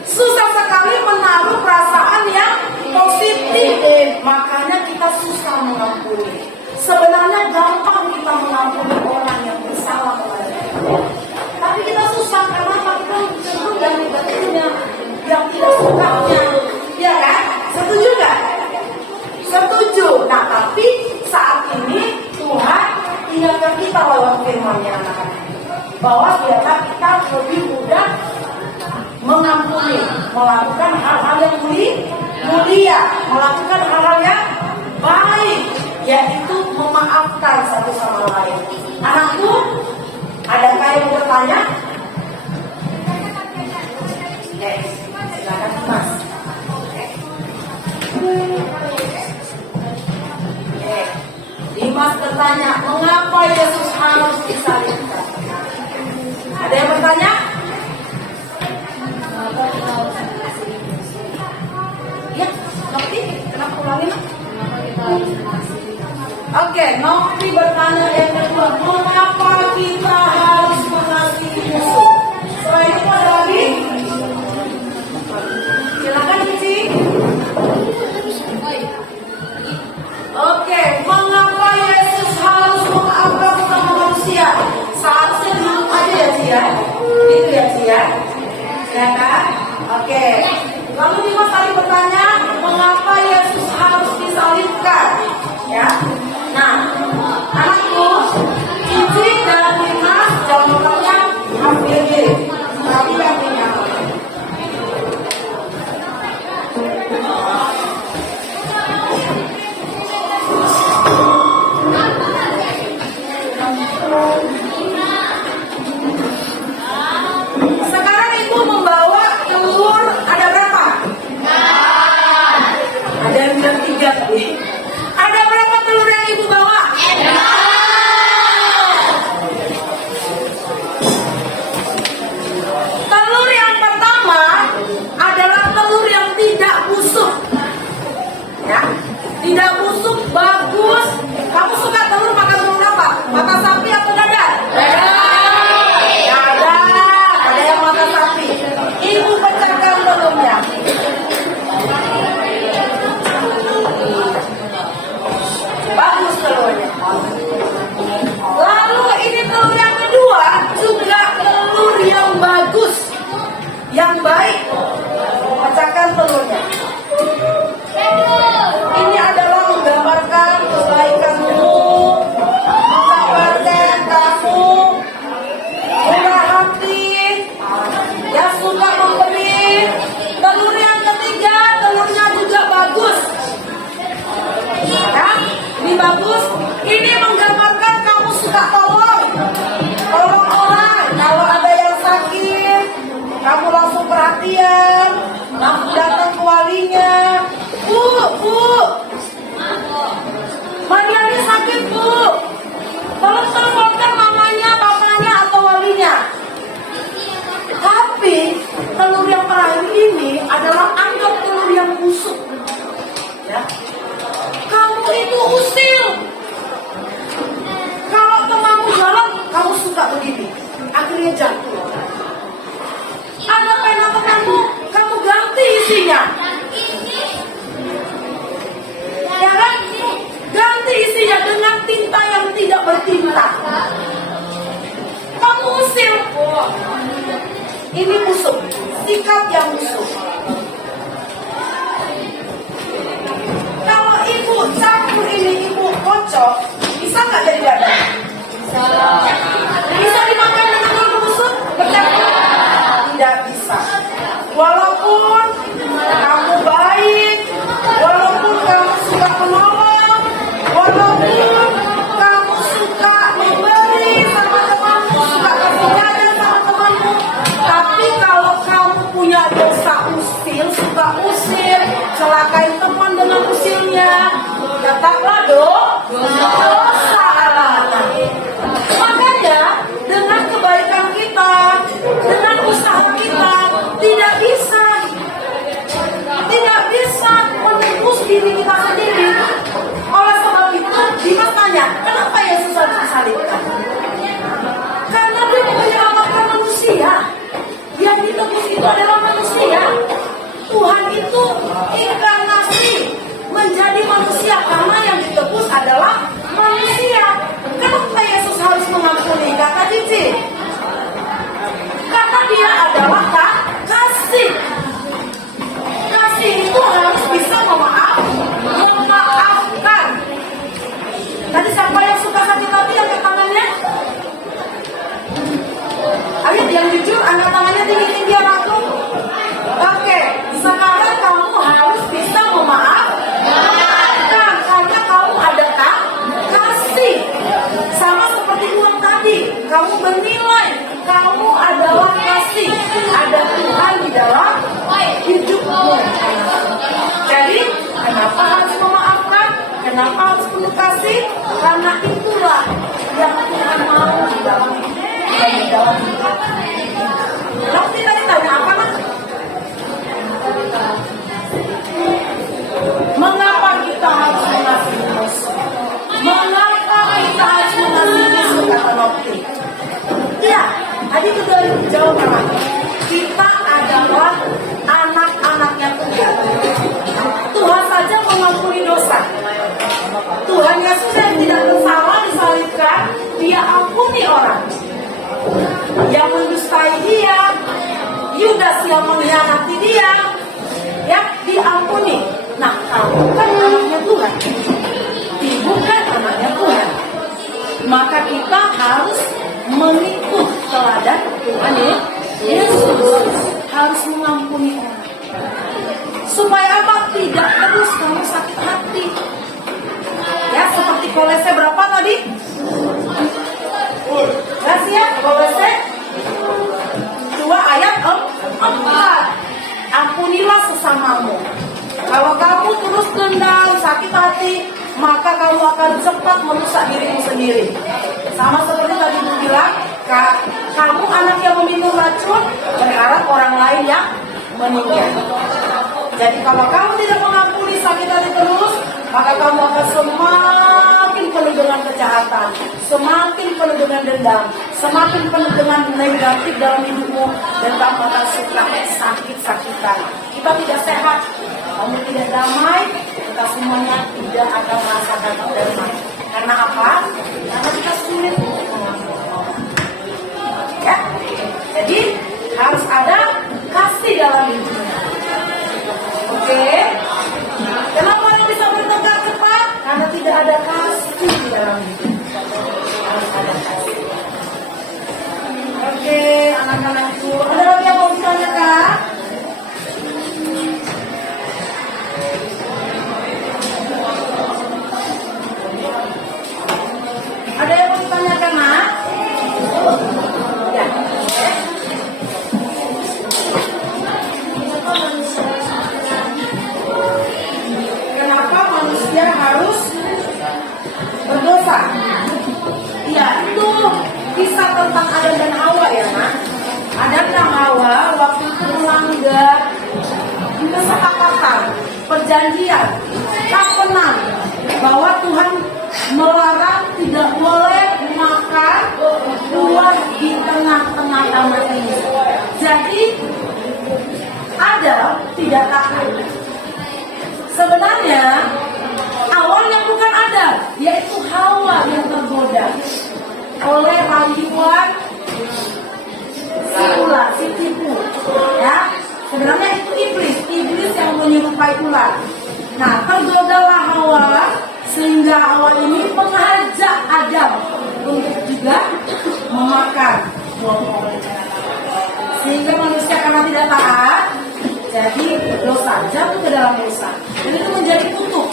Susah sekali menaruh perasaan yang positif. Makanya kita susah mengampuni. Sebenarnya gampang kita mengampuni orang yang bersalah kepada kita. Tapi kita susah karena kita cenderung yang negatifnya, yang tidak sukanya. Ya kan? Setuju nggak? Setuju. Nah, tapi saat ini Tuhan ingatkan kita lewat firman-Nya, anak-anak, bahwa biarlah kita lebih mudah mengampuni, melakukan hal-hal yang mulia, melakukan hal-hal yang baik, yaitu memaafkan satu sama lain. Anakku, adakah yang mau bertanya? Silakan Mas. Dimas bertanya, mengapa Yesus harus disalibkan? Ada yang bertanya? Ya, ngerti? Kenapa ulangin? Oke, Novi bertanya yang kedua, mengapa kita harus mengasihi musuh? Selain itu ada lagi? Silakan Cici. Oke, mengapa Yesus harus memaafkan sama manusia? Seharusnya dulu aja ya Cia. Itu ya Cia. Ya kan? Oke. Lalu Dimas tadi bertanya, mengapa Yesus harus disalibkan? Ya. Nah, anakku, Cici dan Dimas jawabannya hampir mirip. Tapi artinya sekarang ibu membawa telur ada berapa? Ada yang bilang 3 tadi. Ada berapa telur yang ibu bawa? Telur yang pertama adalah telur yang tidak busuk. Ya, tidak busuk, bagus. Kamu suka telur makan telur apa? Mata sapi atau dadar? Dadar. Ada yang mata sapi. Ibu pecahkan telurnya. Bagus telurnya. Lalu ini telur yang kedua juga telur yang bagus, yang baik. Pecahkan telurnya. Ini adalah menggambarkan kebaikanmu, menggambarkan kamu murah hati, yang suka memberi. Telur yang ketiga, telurnya juga bagus. Ya, ini bagus. Ini menggambarkan kamu suka tolong orang. Kalau ada yang sakit, kamu langsung perhatian, langsung datang ke walinya. Bu, Mariani sakit bu, tolong teleponkan mamanya, bapaknya atau walinya. Tapi telur yang terakhir ini adalah anggap telur yang busuk. Ya, kamu itu usil. Kalau temanmu jalan, kamu suka begini, akhirnya jatuh. Ada pena temanmu, kamu ganti isinya. Ya kan? Ganti isinya dengan tinta yang tidak bertinta. Kamu usil. Ini busuk, sikap yang busuk. Kalau ibu campur ini, ibu kocok, bisa nggak jadi dadar? Bisa dimakan dengan telur busuk? Bercampur? Tidak bisa. Walaupun kamu baik, walaupun kamu tetaplah dosa anak-anak. Makanya dengan kebaikan kita, dengan usaha kita, tidak bisa menembus diri kita sendiri. Oleh sebab itu, Dimas tanya, kenapa Yesus harus disalibkan? Karena dia menyelamatkan manusia. Yang ditebus itu adalah manusia. Tuhan itu inkarnasi menjadi manusia karena yang ditebus adalah manusia. Kenapa Yesus harus mengampuni? Kata Cici, karena dia adalah kasih. Kasih itu harus bisa memaafkan. Tadi siapa yang suka sakit hati angkat tangannya? Ayo yang jujur angkat tangannya tinggi-tinggi anakku. Oke, sekarang kamu harus bisa memaafkan karena kamu ada kasih. Sama seperti uang tadi, kamu bernilai, kamu adalah kasih. Ada Tuhan di dalam hidupmu. Jadi, kenapa harus memaafkan? Kenapa harus penuh kasih? Karena itulah yang Tuhan mau di dalam hidup. Nanti tadi tanya apa, Mas? Mengapa kita harus mengasihi musuh? Mengapa kita harus mengasihi musuh, kata Nokti? Ya, tadi itu dari jawaban. Kita adalah anak-anaknya Tuhan. Tuhan saja mengampuni dosa. Tuhan Yesus yang tidak bersalah disalibkan, dia ampuni orang. Yang mendustai dia, Yudas yang mengkhianati dia, ya diampuni. Nah, kamu kan anaknya Tuhan, bukan anaknya Tuhan. Maka kita harus mengikut teladan Tuhan Yesus, harus mengampuni orang. Supaya apa? Tidak terus kamu sakit hati. Ya, seperti Kolose berapa tadi? Ya, Kolose 2 ayat 4. Ampunilah sesamamu. Kalau kamu terus dendam, sakit hati, maka kamu akan cepat merusak dirimu sendiri. Sama seperti tadi Ibu bilang, kamu anak yang meminum racun, berharap orang lain yang meninggal. Jadi kalau kamu tidak mengampuni sakit hati terus, maka kamu akan semakin penuh dengan kejahatan, semakin penuh dengan dendam, semakin penuh dengan negatif dalam hidupmu, dan kamu akan suka sakit-sakitan. Kita tidak sehat, kamu tidak damai, kita semuanya tidak akan merasakan damai. Karena apa? Karena kita sulit untuk mengampuni orang. Ya, jadi harus ada kasih dalam hidupnya. Oke? Kenapa yang bisa bertengkar cepat? Karena tidak ada kasih di dalam hidup. Harus ada kasih. Oke, anak-anakku, ada lagi yang mau ditanyakan? Ada yang mau ditanyakan, Nak? Ya. Kenapa manusia harus berdosa? Ya, itu kisah tentang Adam dan Hawa ya, Nak. Adam dan Hawa waktu itu melanggar kesepakatan, perjanjian, covenant, bahwa Tuhan melarang tidak boleh makan buah di tengah-tengah taman ini. Jadi Adam tidak taat. Sebenarnya awalnya bukan Adam, yaitu Hawa yang tergoda oleh rayuan si tipu. Ya, sebenarnya itu iblis yang menyerupai ular. Nah, tergodalah Hawa sehingga Hawa ini mengajak Adam untuk juga memakan buah-buah. Sehingga manusia karena tidak taat, jadi dosa, jatuh ke dalam dosa. Dan itu menjadi kutuk,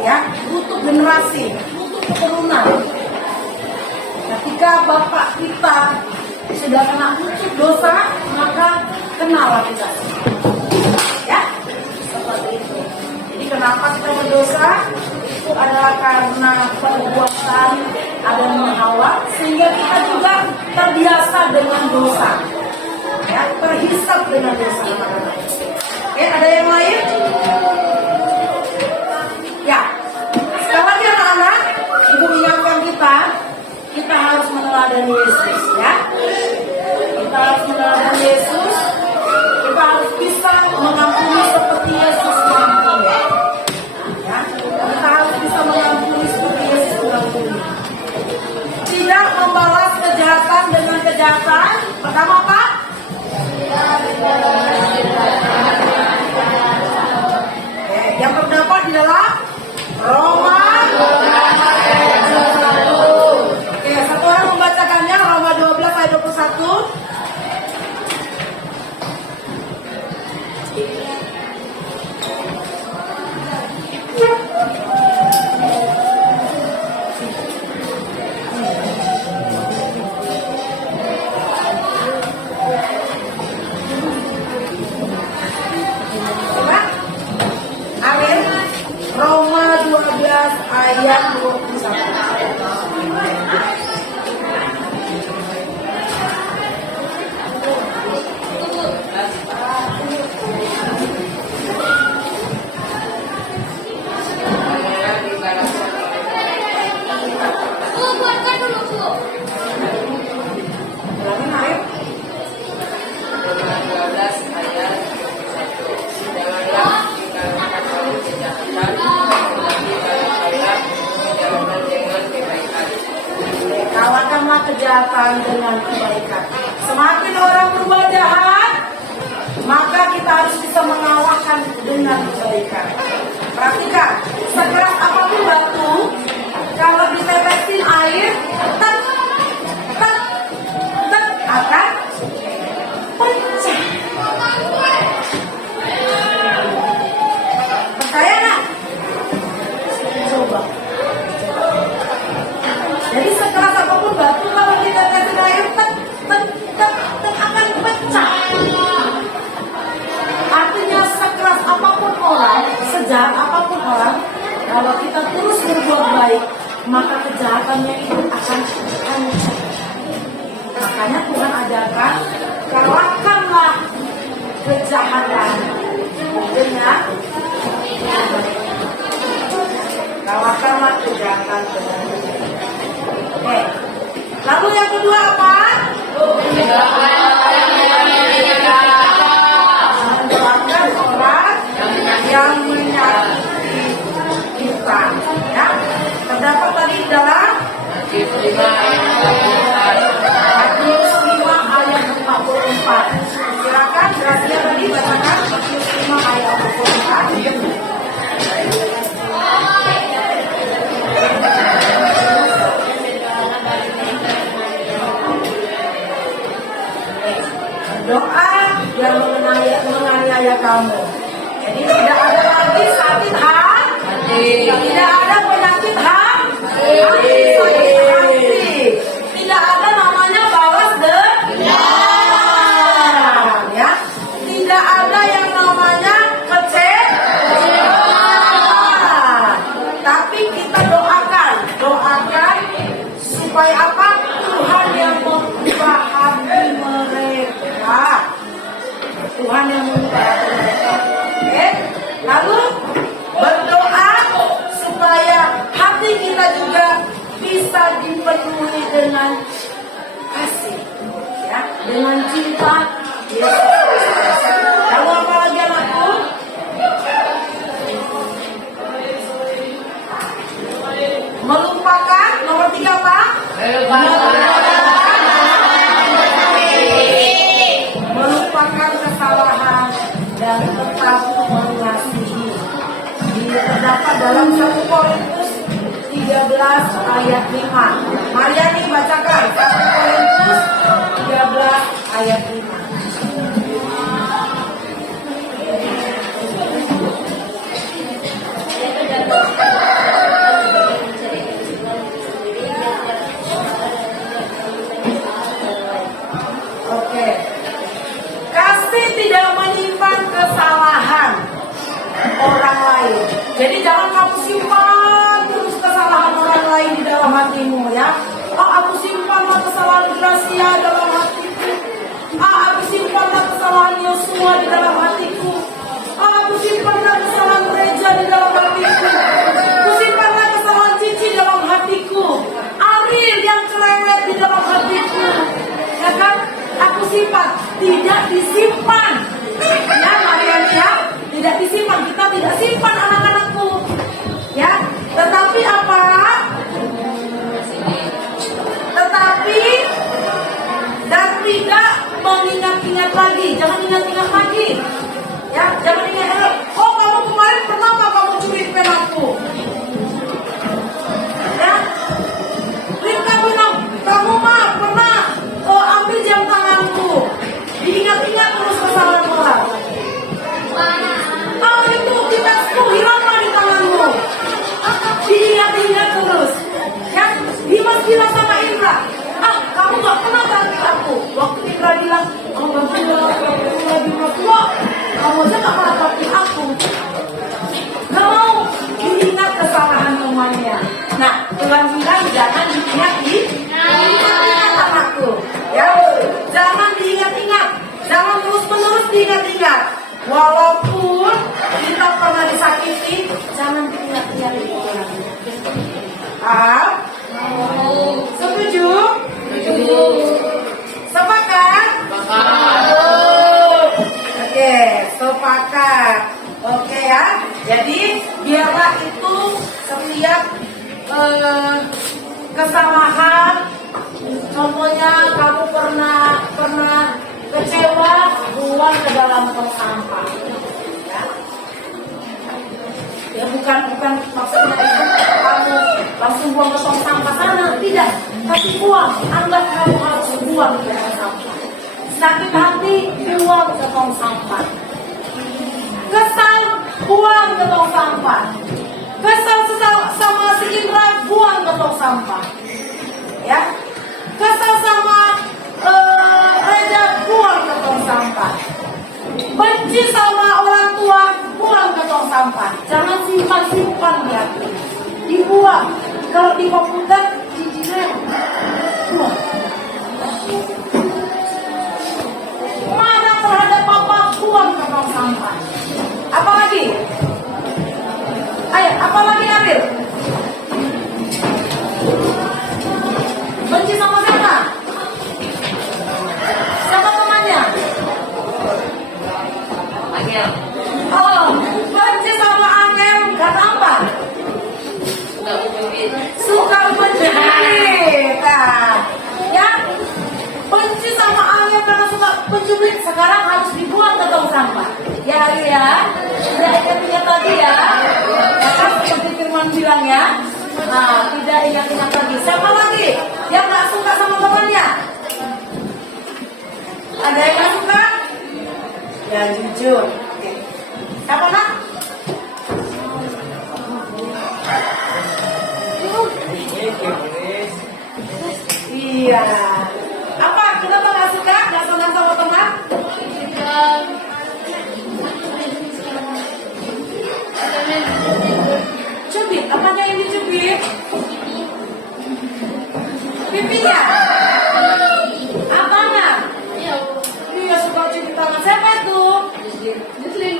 ya, kutuk generasi, kutuk keturunan. Ketika bapak kita sudah kena kutuk dosa, maka kenalah kita. Ya, seperti itu. Jadi kenapa kita berdosa? itu adalah karena perbuatan Adam dan Hawa, sehingga kita juga terbiasa dengan dosa, ya, terhisap dengan dosa. Oke, ada yang lain? Ya, sekali lagi anak-anak, ibu ingatkan kita harus meneladani Yesus, ya. Kita harus meneladani Yesus. Kita harus bisa mengampuni seperti Yesus mengampuni. Ya, kita harus bisa mengampuni seperti Yesus mengampuni. Tidak membalas kejahatan dengan kejahatan. Pertama apa? Yang terdapat di dalam Roma. Oke, satu orang membacakannya, Roma 12 ayat 21. Amin. Roma 12 ayat 21. Kalahkanlah kejahatan dengan kebaikan. Semakin orang berbuat jahat, maka kita harus bisa mengalahkan dengan kebaikan. Perhatikan, sekeras apapun batu, kalau ditetesin air, tek, tek, tek, akan pecah. Percaya nggak? Coba. Jadi sekeras apapun batu, kalau ditetesin air, tek, tek, tek, tek, akan pecah. Artinya sekeras apapun orang, sejahat apapun orang, kalau kita terus berbuat baik, maka kejahatannya itu akan hancur. Makanya Tuhan ajarkan, kalahkanlah kejahatan dengan kalahkanlah kejahatan dengan. Oke. Lalu yang kedua apa? Mendoakan orang yang menyakiti kita. Ya. Terdapat tadi dalam Matius 5 ayat 44. Silakan Gracia tadi bacakan Matius 5 ayat 44. Doa yang menganiaya kamu. Jadi tidak ada lagi sakit hati, tidak ada penyakit hati, tidak ada namanya balas dendam, ya. Tidak ada yang namanya kecewa. Tapi kita doakan supaya apa? Tuhan yang mengubah hati mereka. Tuhan yang mengubah hati mereka. Oke? Lalu berdoa supaya hati kita juga bisa dipenuhi dengan kasih, ya, dengan cinta Yesus. Lalu apa lagi anakku? Melupakan, nomor 3 apa? Melupakan kesalahan dan tetap mengasihi. Ini terdapat dalam 1 Korintus 13 ayat 5. Mariani bacakan 1 Korintus 13 ayat 5. Oke. Kasih tidak menyimpan kesalahan orang lain. Jadi jangan kamu simpan disimpan. Ya, Mariani ya, tidak disimpan. Kita tidak simpan anak-anakku. Ya, tetapi apa? Tetapi dan tidak mengingat-ingat lagi. Jangan ingat-ingat lagi. Ya, jangan ingat. Oh, kamu kemarin pernah apa kamu curi penaku? Ya, Rifka bilang, kamu mah pernah ambil jam tanganku. Diingat-ingat terus kesalahan orang. Oh, itu kitabku hilanglah di tanganmu. Diingat-ingat terus. Ya, Dimas bilang sama Indra, kamu gak pernah tahu kitabku. Waktu Indra bilang, kamu gak pernah Dimas, kamu aja gak pernah tahu aku. Gak mau diingat kesalahan temannya. Nah, Tuhan bilang jangan diingat anakku. Ya, jangan diingat-ingat, jangan terus-menerus diingat-ingat. Walaupun kita pernah disakiti, jangan diingat-ingat itu lagi. Setuju? Sepakat? Oke, sepakat. Oke ya. Jadi biarlah itu setiap kesalahan. Contohnya kamu pernah kecewa, buang ke dalam tong sampah. Ya, bukan maksudnya itu kamu langsung buang ke tong sampah sana, tidak. Tapi buang, anggap kamu harus buang ke tong sampah. Sakit hati, buang ke tong sampah. Kesal, buang ke tong sampah. Kesal sama si Indra, buang ke tong sampah. Ya, kesal sama Reza, buang ke tong sampah. Benci sama orang tua, buang ke tong sampah. Jangan simpan-simpan di hati. Dibuang. Kalau di komputer, dijilat. Buang. Marah terhadap papa, buang ke tong sampah. Apa lagi? Ayo, apa lagi Nabil? Benci sama siapa? Siapa temannya? Angel. Oh, benci sama Angel karena apa? Suka mencubit. Nah, ya, benci sama Angel karena suka mencubit. Sekarang harus dibuang ke tong sampah. Ya, Ari ya. Tidak ingat-ingat tadi ya. Maka seperti Firman bilang ya. Nah, tidak ingat-ingat lagi. Siapa lagi yang nggak suka sama temannya? Ada yang nggak suka? Ya jujur. Oke. Siapa nak? Iya. Apa? Kenapa nggak suka? Nggak senang sama teman? Cubit, apanya yang dicubit? Pipinya? Apanya? Iya, suka cubit tangan. Siapa itu? Jeswin.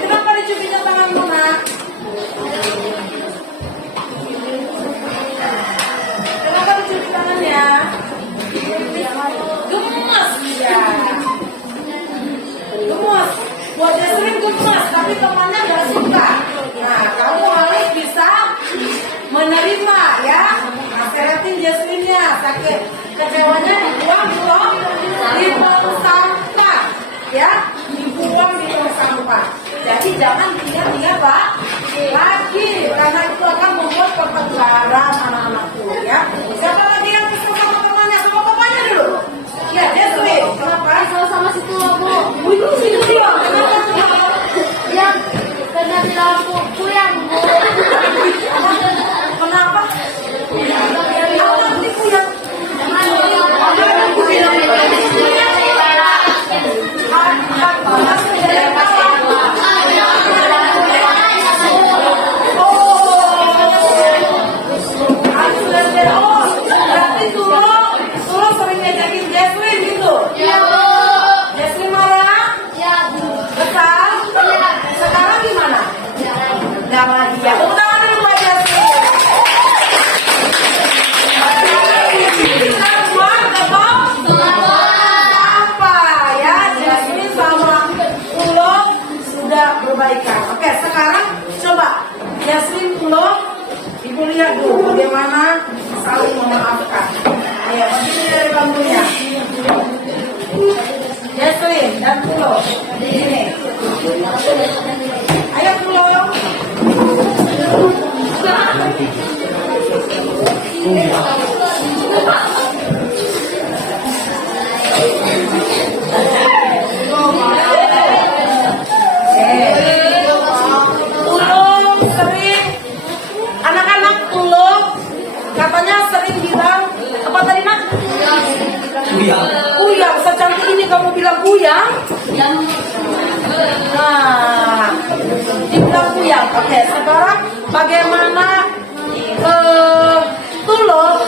Kenapa dicubitnya tanganmu, nak? Kenapa dicubit tangannya? Gemes. Iya. Gemes. Buat Jeswin gemes, tapi temannya gak suka. Nah, kamu harus bisa menerima ya. Nasihatin Jeswinnya, sakit kecewanya dibuang di tong sampah, ya, dibuang di tong sampah. Jadi jangan diingat-ingat Pak lagi, karena itu akan membuat pertengkaran anak-anakku ya. Siapa lagi yang kesel sama temannya, sama papanya dulu? Ya, Jeswin. Kenapa? Sama situ Bu. Itu situ dia. Yang kena di lampu kuyang Bu. Kenapa? Apa tipu yang lihat dulu bagaimana saling memaafkan. Ayo, begini dari bangkunya. Jesslyn dan Pulo. Ini. Ayo Pulo. Anak-anak Tulung katanya sering bilang apa tadi nak? Uyang. Secantik ini kamu bilang uyang? Nah, dibilang uyang. Oke, sekarang bagaimana Tulung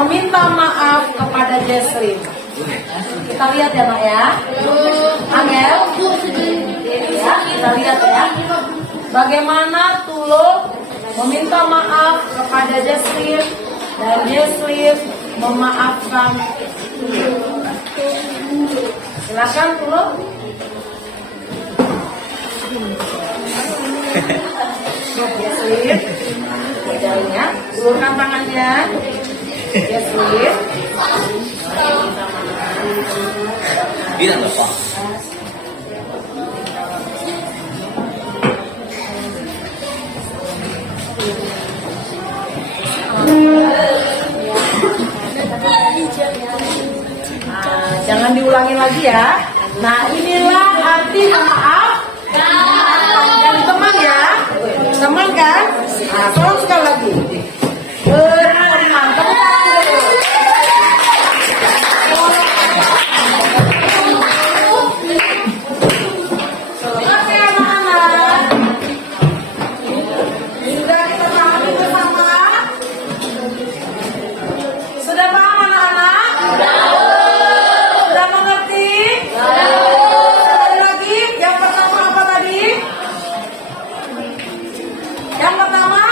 meminta maaf kepada Jesslyn? Kita lihat ya nak ya. Angel, ya kita lihat ya. Bagaimana Tulung meminta maaf kepada Jesslyn dan Jesslyn memaafkan Tulung. Silakan Tulung. Jesslyn, jauhnya, ulurkan tangannya. Jesslyn. Bilang Bapak. Jangan diulangi lagi ya. Nah, inilah arti maaf. Yang teman ya. Teman kan? Nah, tolong sekali lagi. Berteman. Tepuk tangan dulu. Oke anak-anak. Sudah kita pahami bersama? Sudah paham anak-anak? Sudah mengerti? Sekali lagi, yang pertama apa tadi? Yang pertama?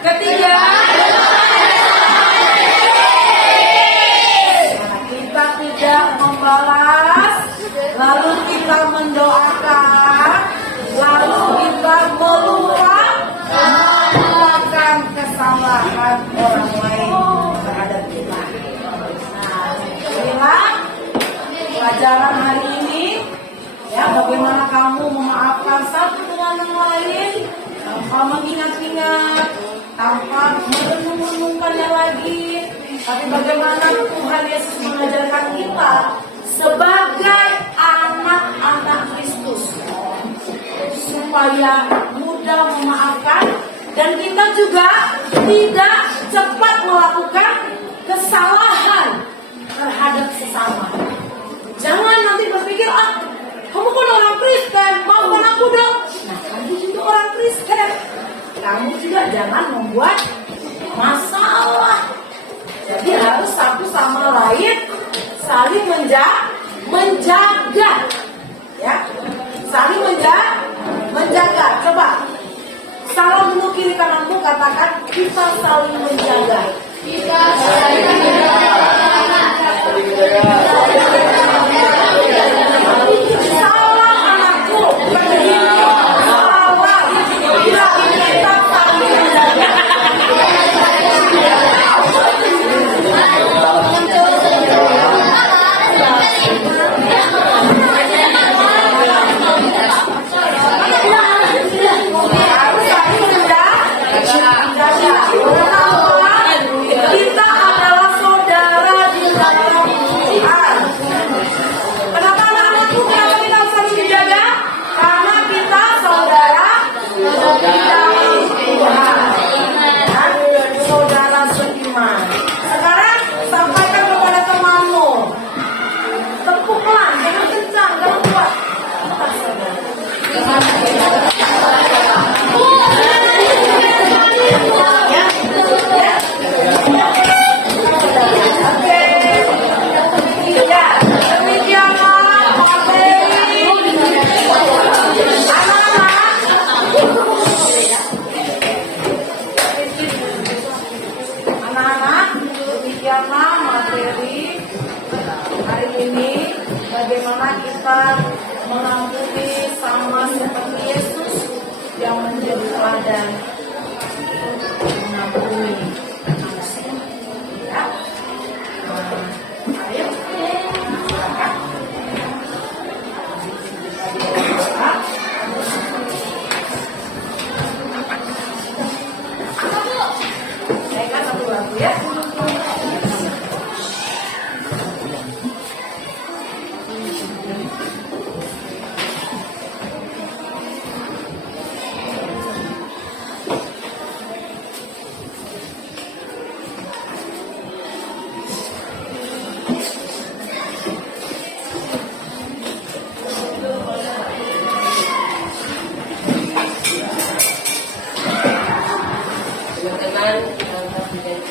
Ketiga, kita tidak membalas, lalu kita mendoakan, lalu kita melupakan kesalahan orang lain terhadap kita. Nah, inilah pelajaran hari ini. Ya, bagaimana kamu memaafkan satu dengan yang lain tanpa mengingat-ingat, tanpa merenung-renungkannya lagi. Tapi bagaimana Tuhan Yesus mengajarkan kita sebagai anak-anak Kristus supaya mudah memaafkan dan kita juga tidak cepat melakukan kesalahan terhadap sesama. Jangan nanti berpikir, kamu kan orang Kristen, maafkan aku dong. Nah, kamu juga orang Kristen. Kamu juga jangan membuat masalah. Jadi harus satu sama lain saling menjaga, ya, saling menjaga. Coba salam dulu kiri kananmu, katakan kita saling menjaga. Kita saling menjaga. Salam anakku, begini, salam, kita saling menjaga. Kita adalah saudara bagaimana kita mengampuni sama seperti Yesus yang menjadi teladan mengampuni manusia. Ya. Ayo. Silakan. Saya kan satu lagu ya. Teman-teman, kita kita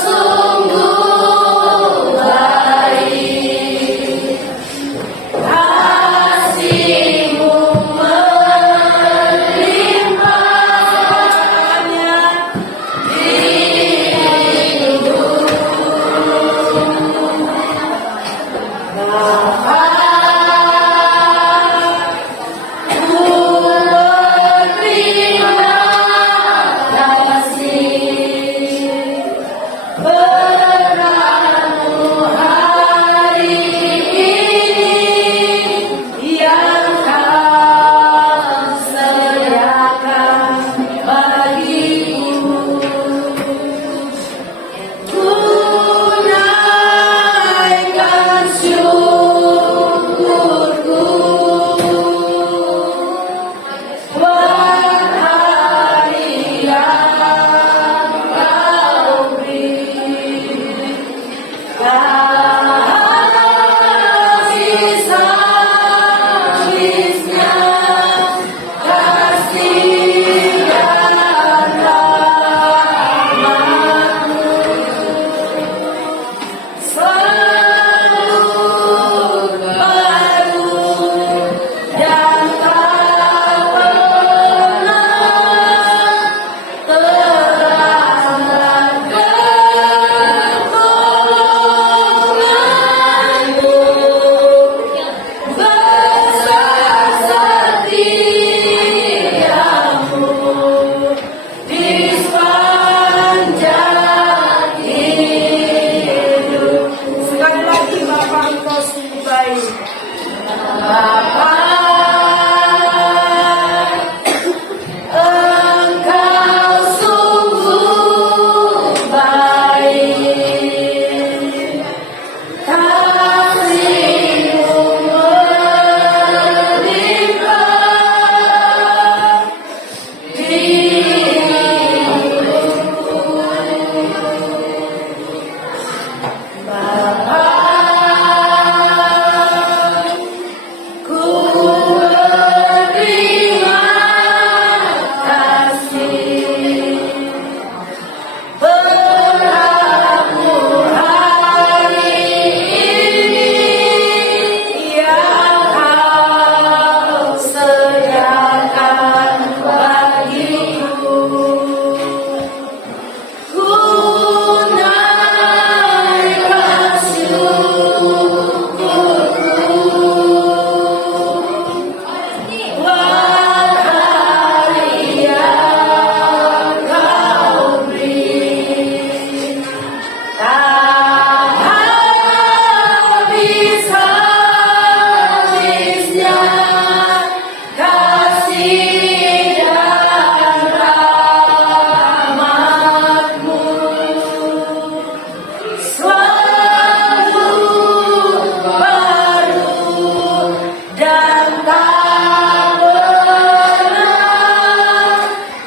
satu, dua, tiga.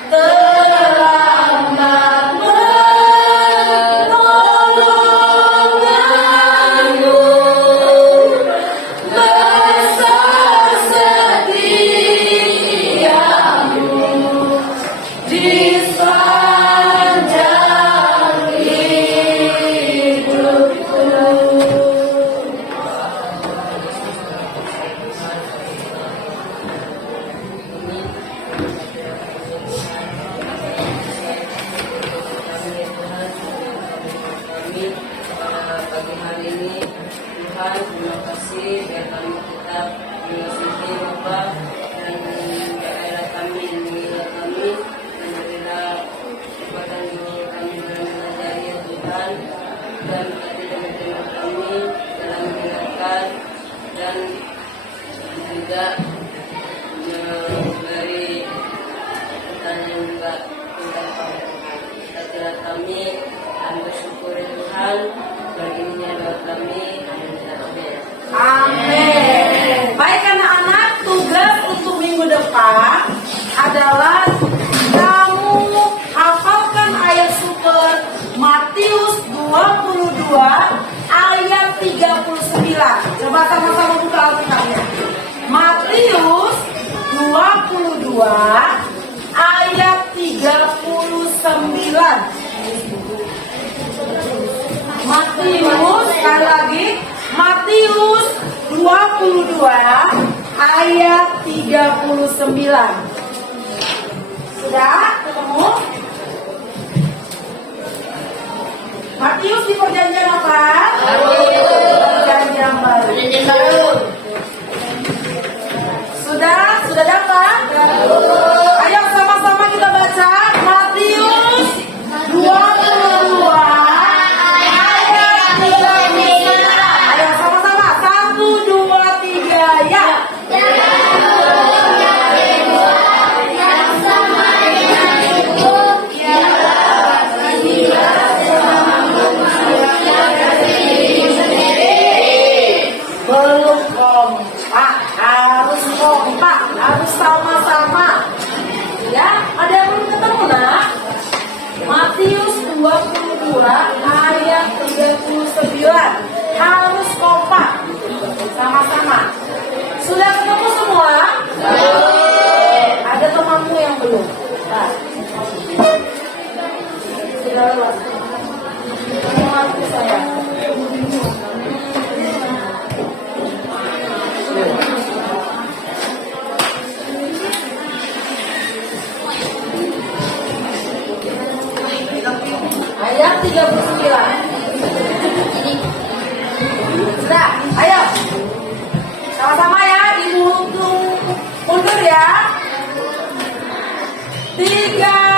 Terlambat menolong. Tuhan, terima kasih biar kami tetap mengasihi Bapa dan daerah kami dan mengingat kami dan berilah kekuatan guru kami dalam mengajari ya Tuhan, dan berkati dan berterima kami dalam mendengarkan dan juga memberi pertanyaan juga tentang Tuhan. Hatilah kami dan bersyukur ya Tuhan. Begininya doa kami. Amin. Amin. Baik anak-anak, tugas untuk minggu depan adalah kamu hafalkan ayat super Matius 22 ayat 39. Coba sama-sama buka Alkitabnya. Matius 22 ayat 39. Matius, sekali lagi, Matius 22 ayat 39. Sudah ketemu? Matius di perjanjian apa? Perjanjian baru. Sudah dapat? Ayo sama-sama kita baca Matius 22 ayat 39. Ayo sama-sama 1, 2, 3 ya. Belum kompak, harus sama-sama. Ya, ada yang belum ketemu nak? Matius 22 ayat 39. Harus kompak, sama-sama. Sudah ketemu semua? Ada temanmu yang belum? Nah. Sudah lewat. Temanku saya. Ayat 39. Sudah, ayo. Sama-sama ya, dihitung mundur ya. 3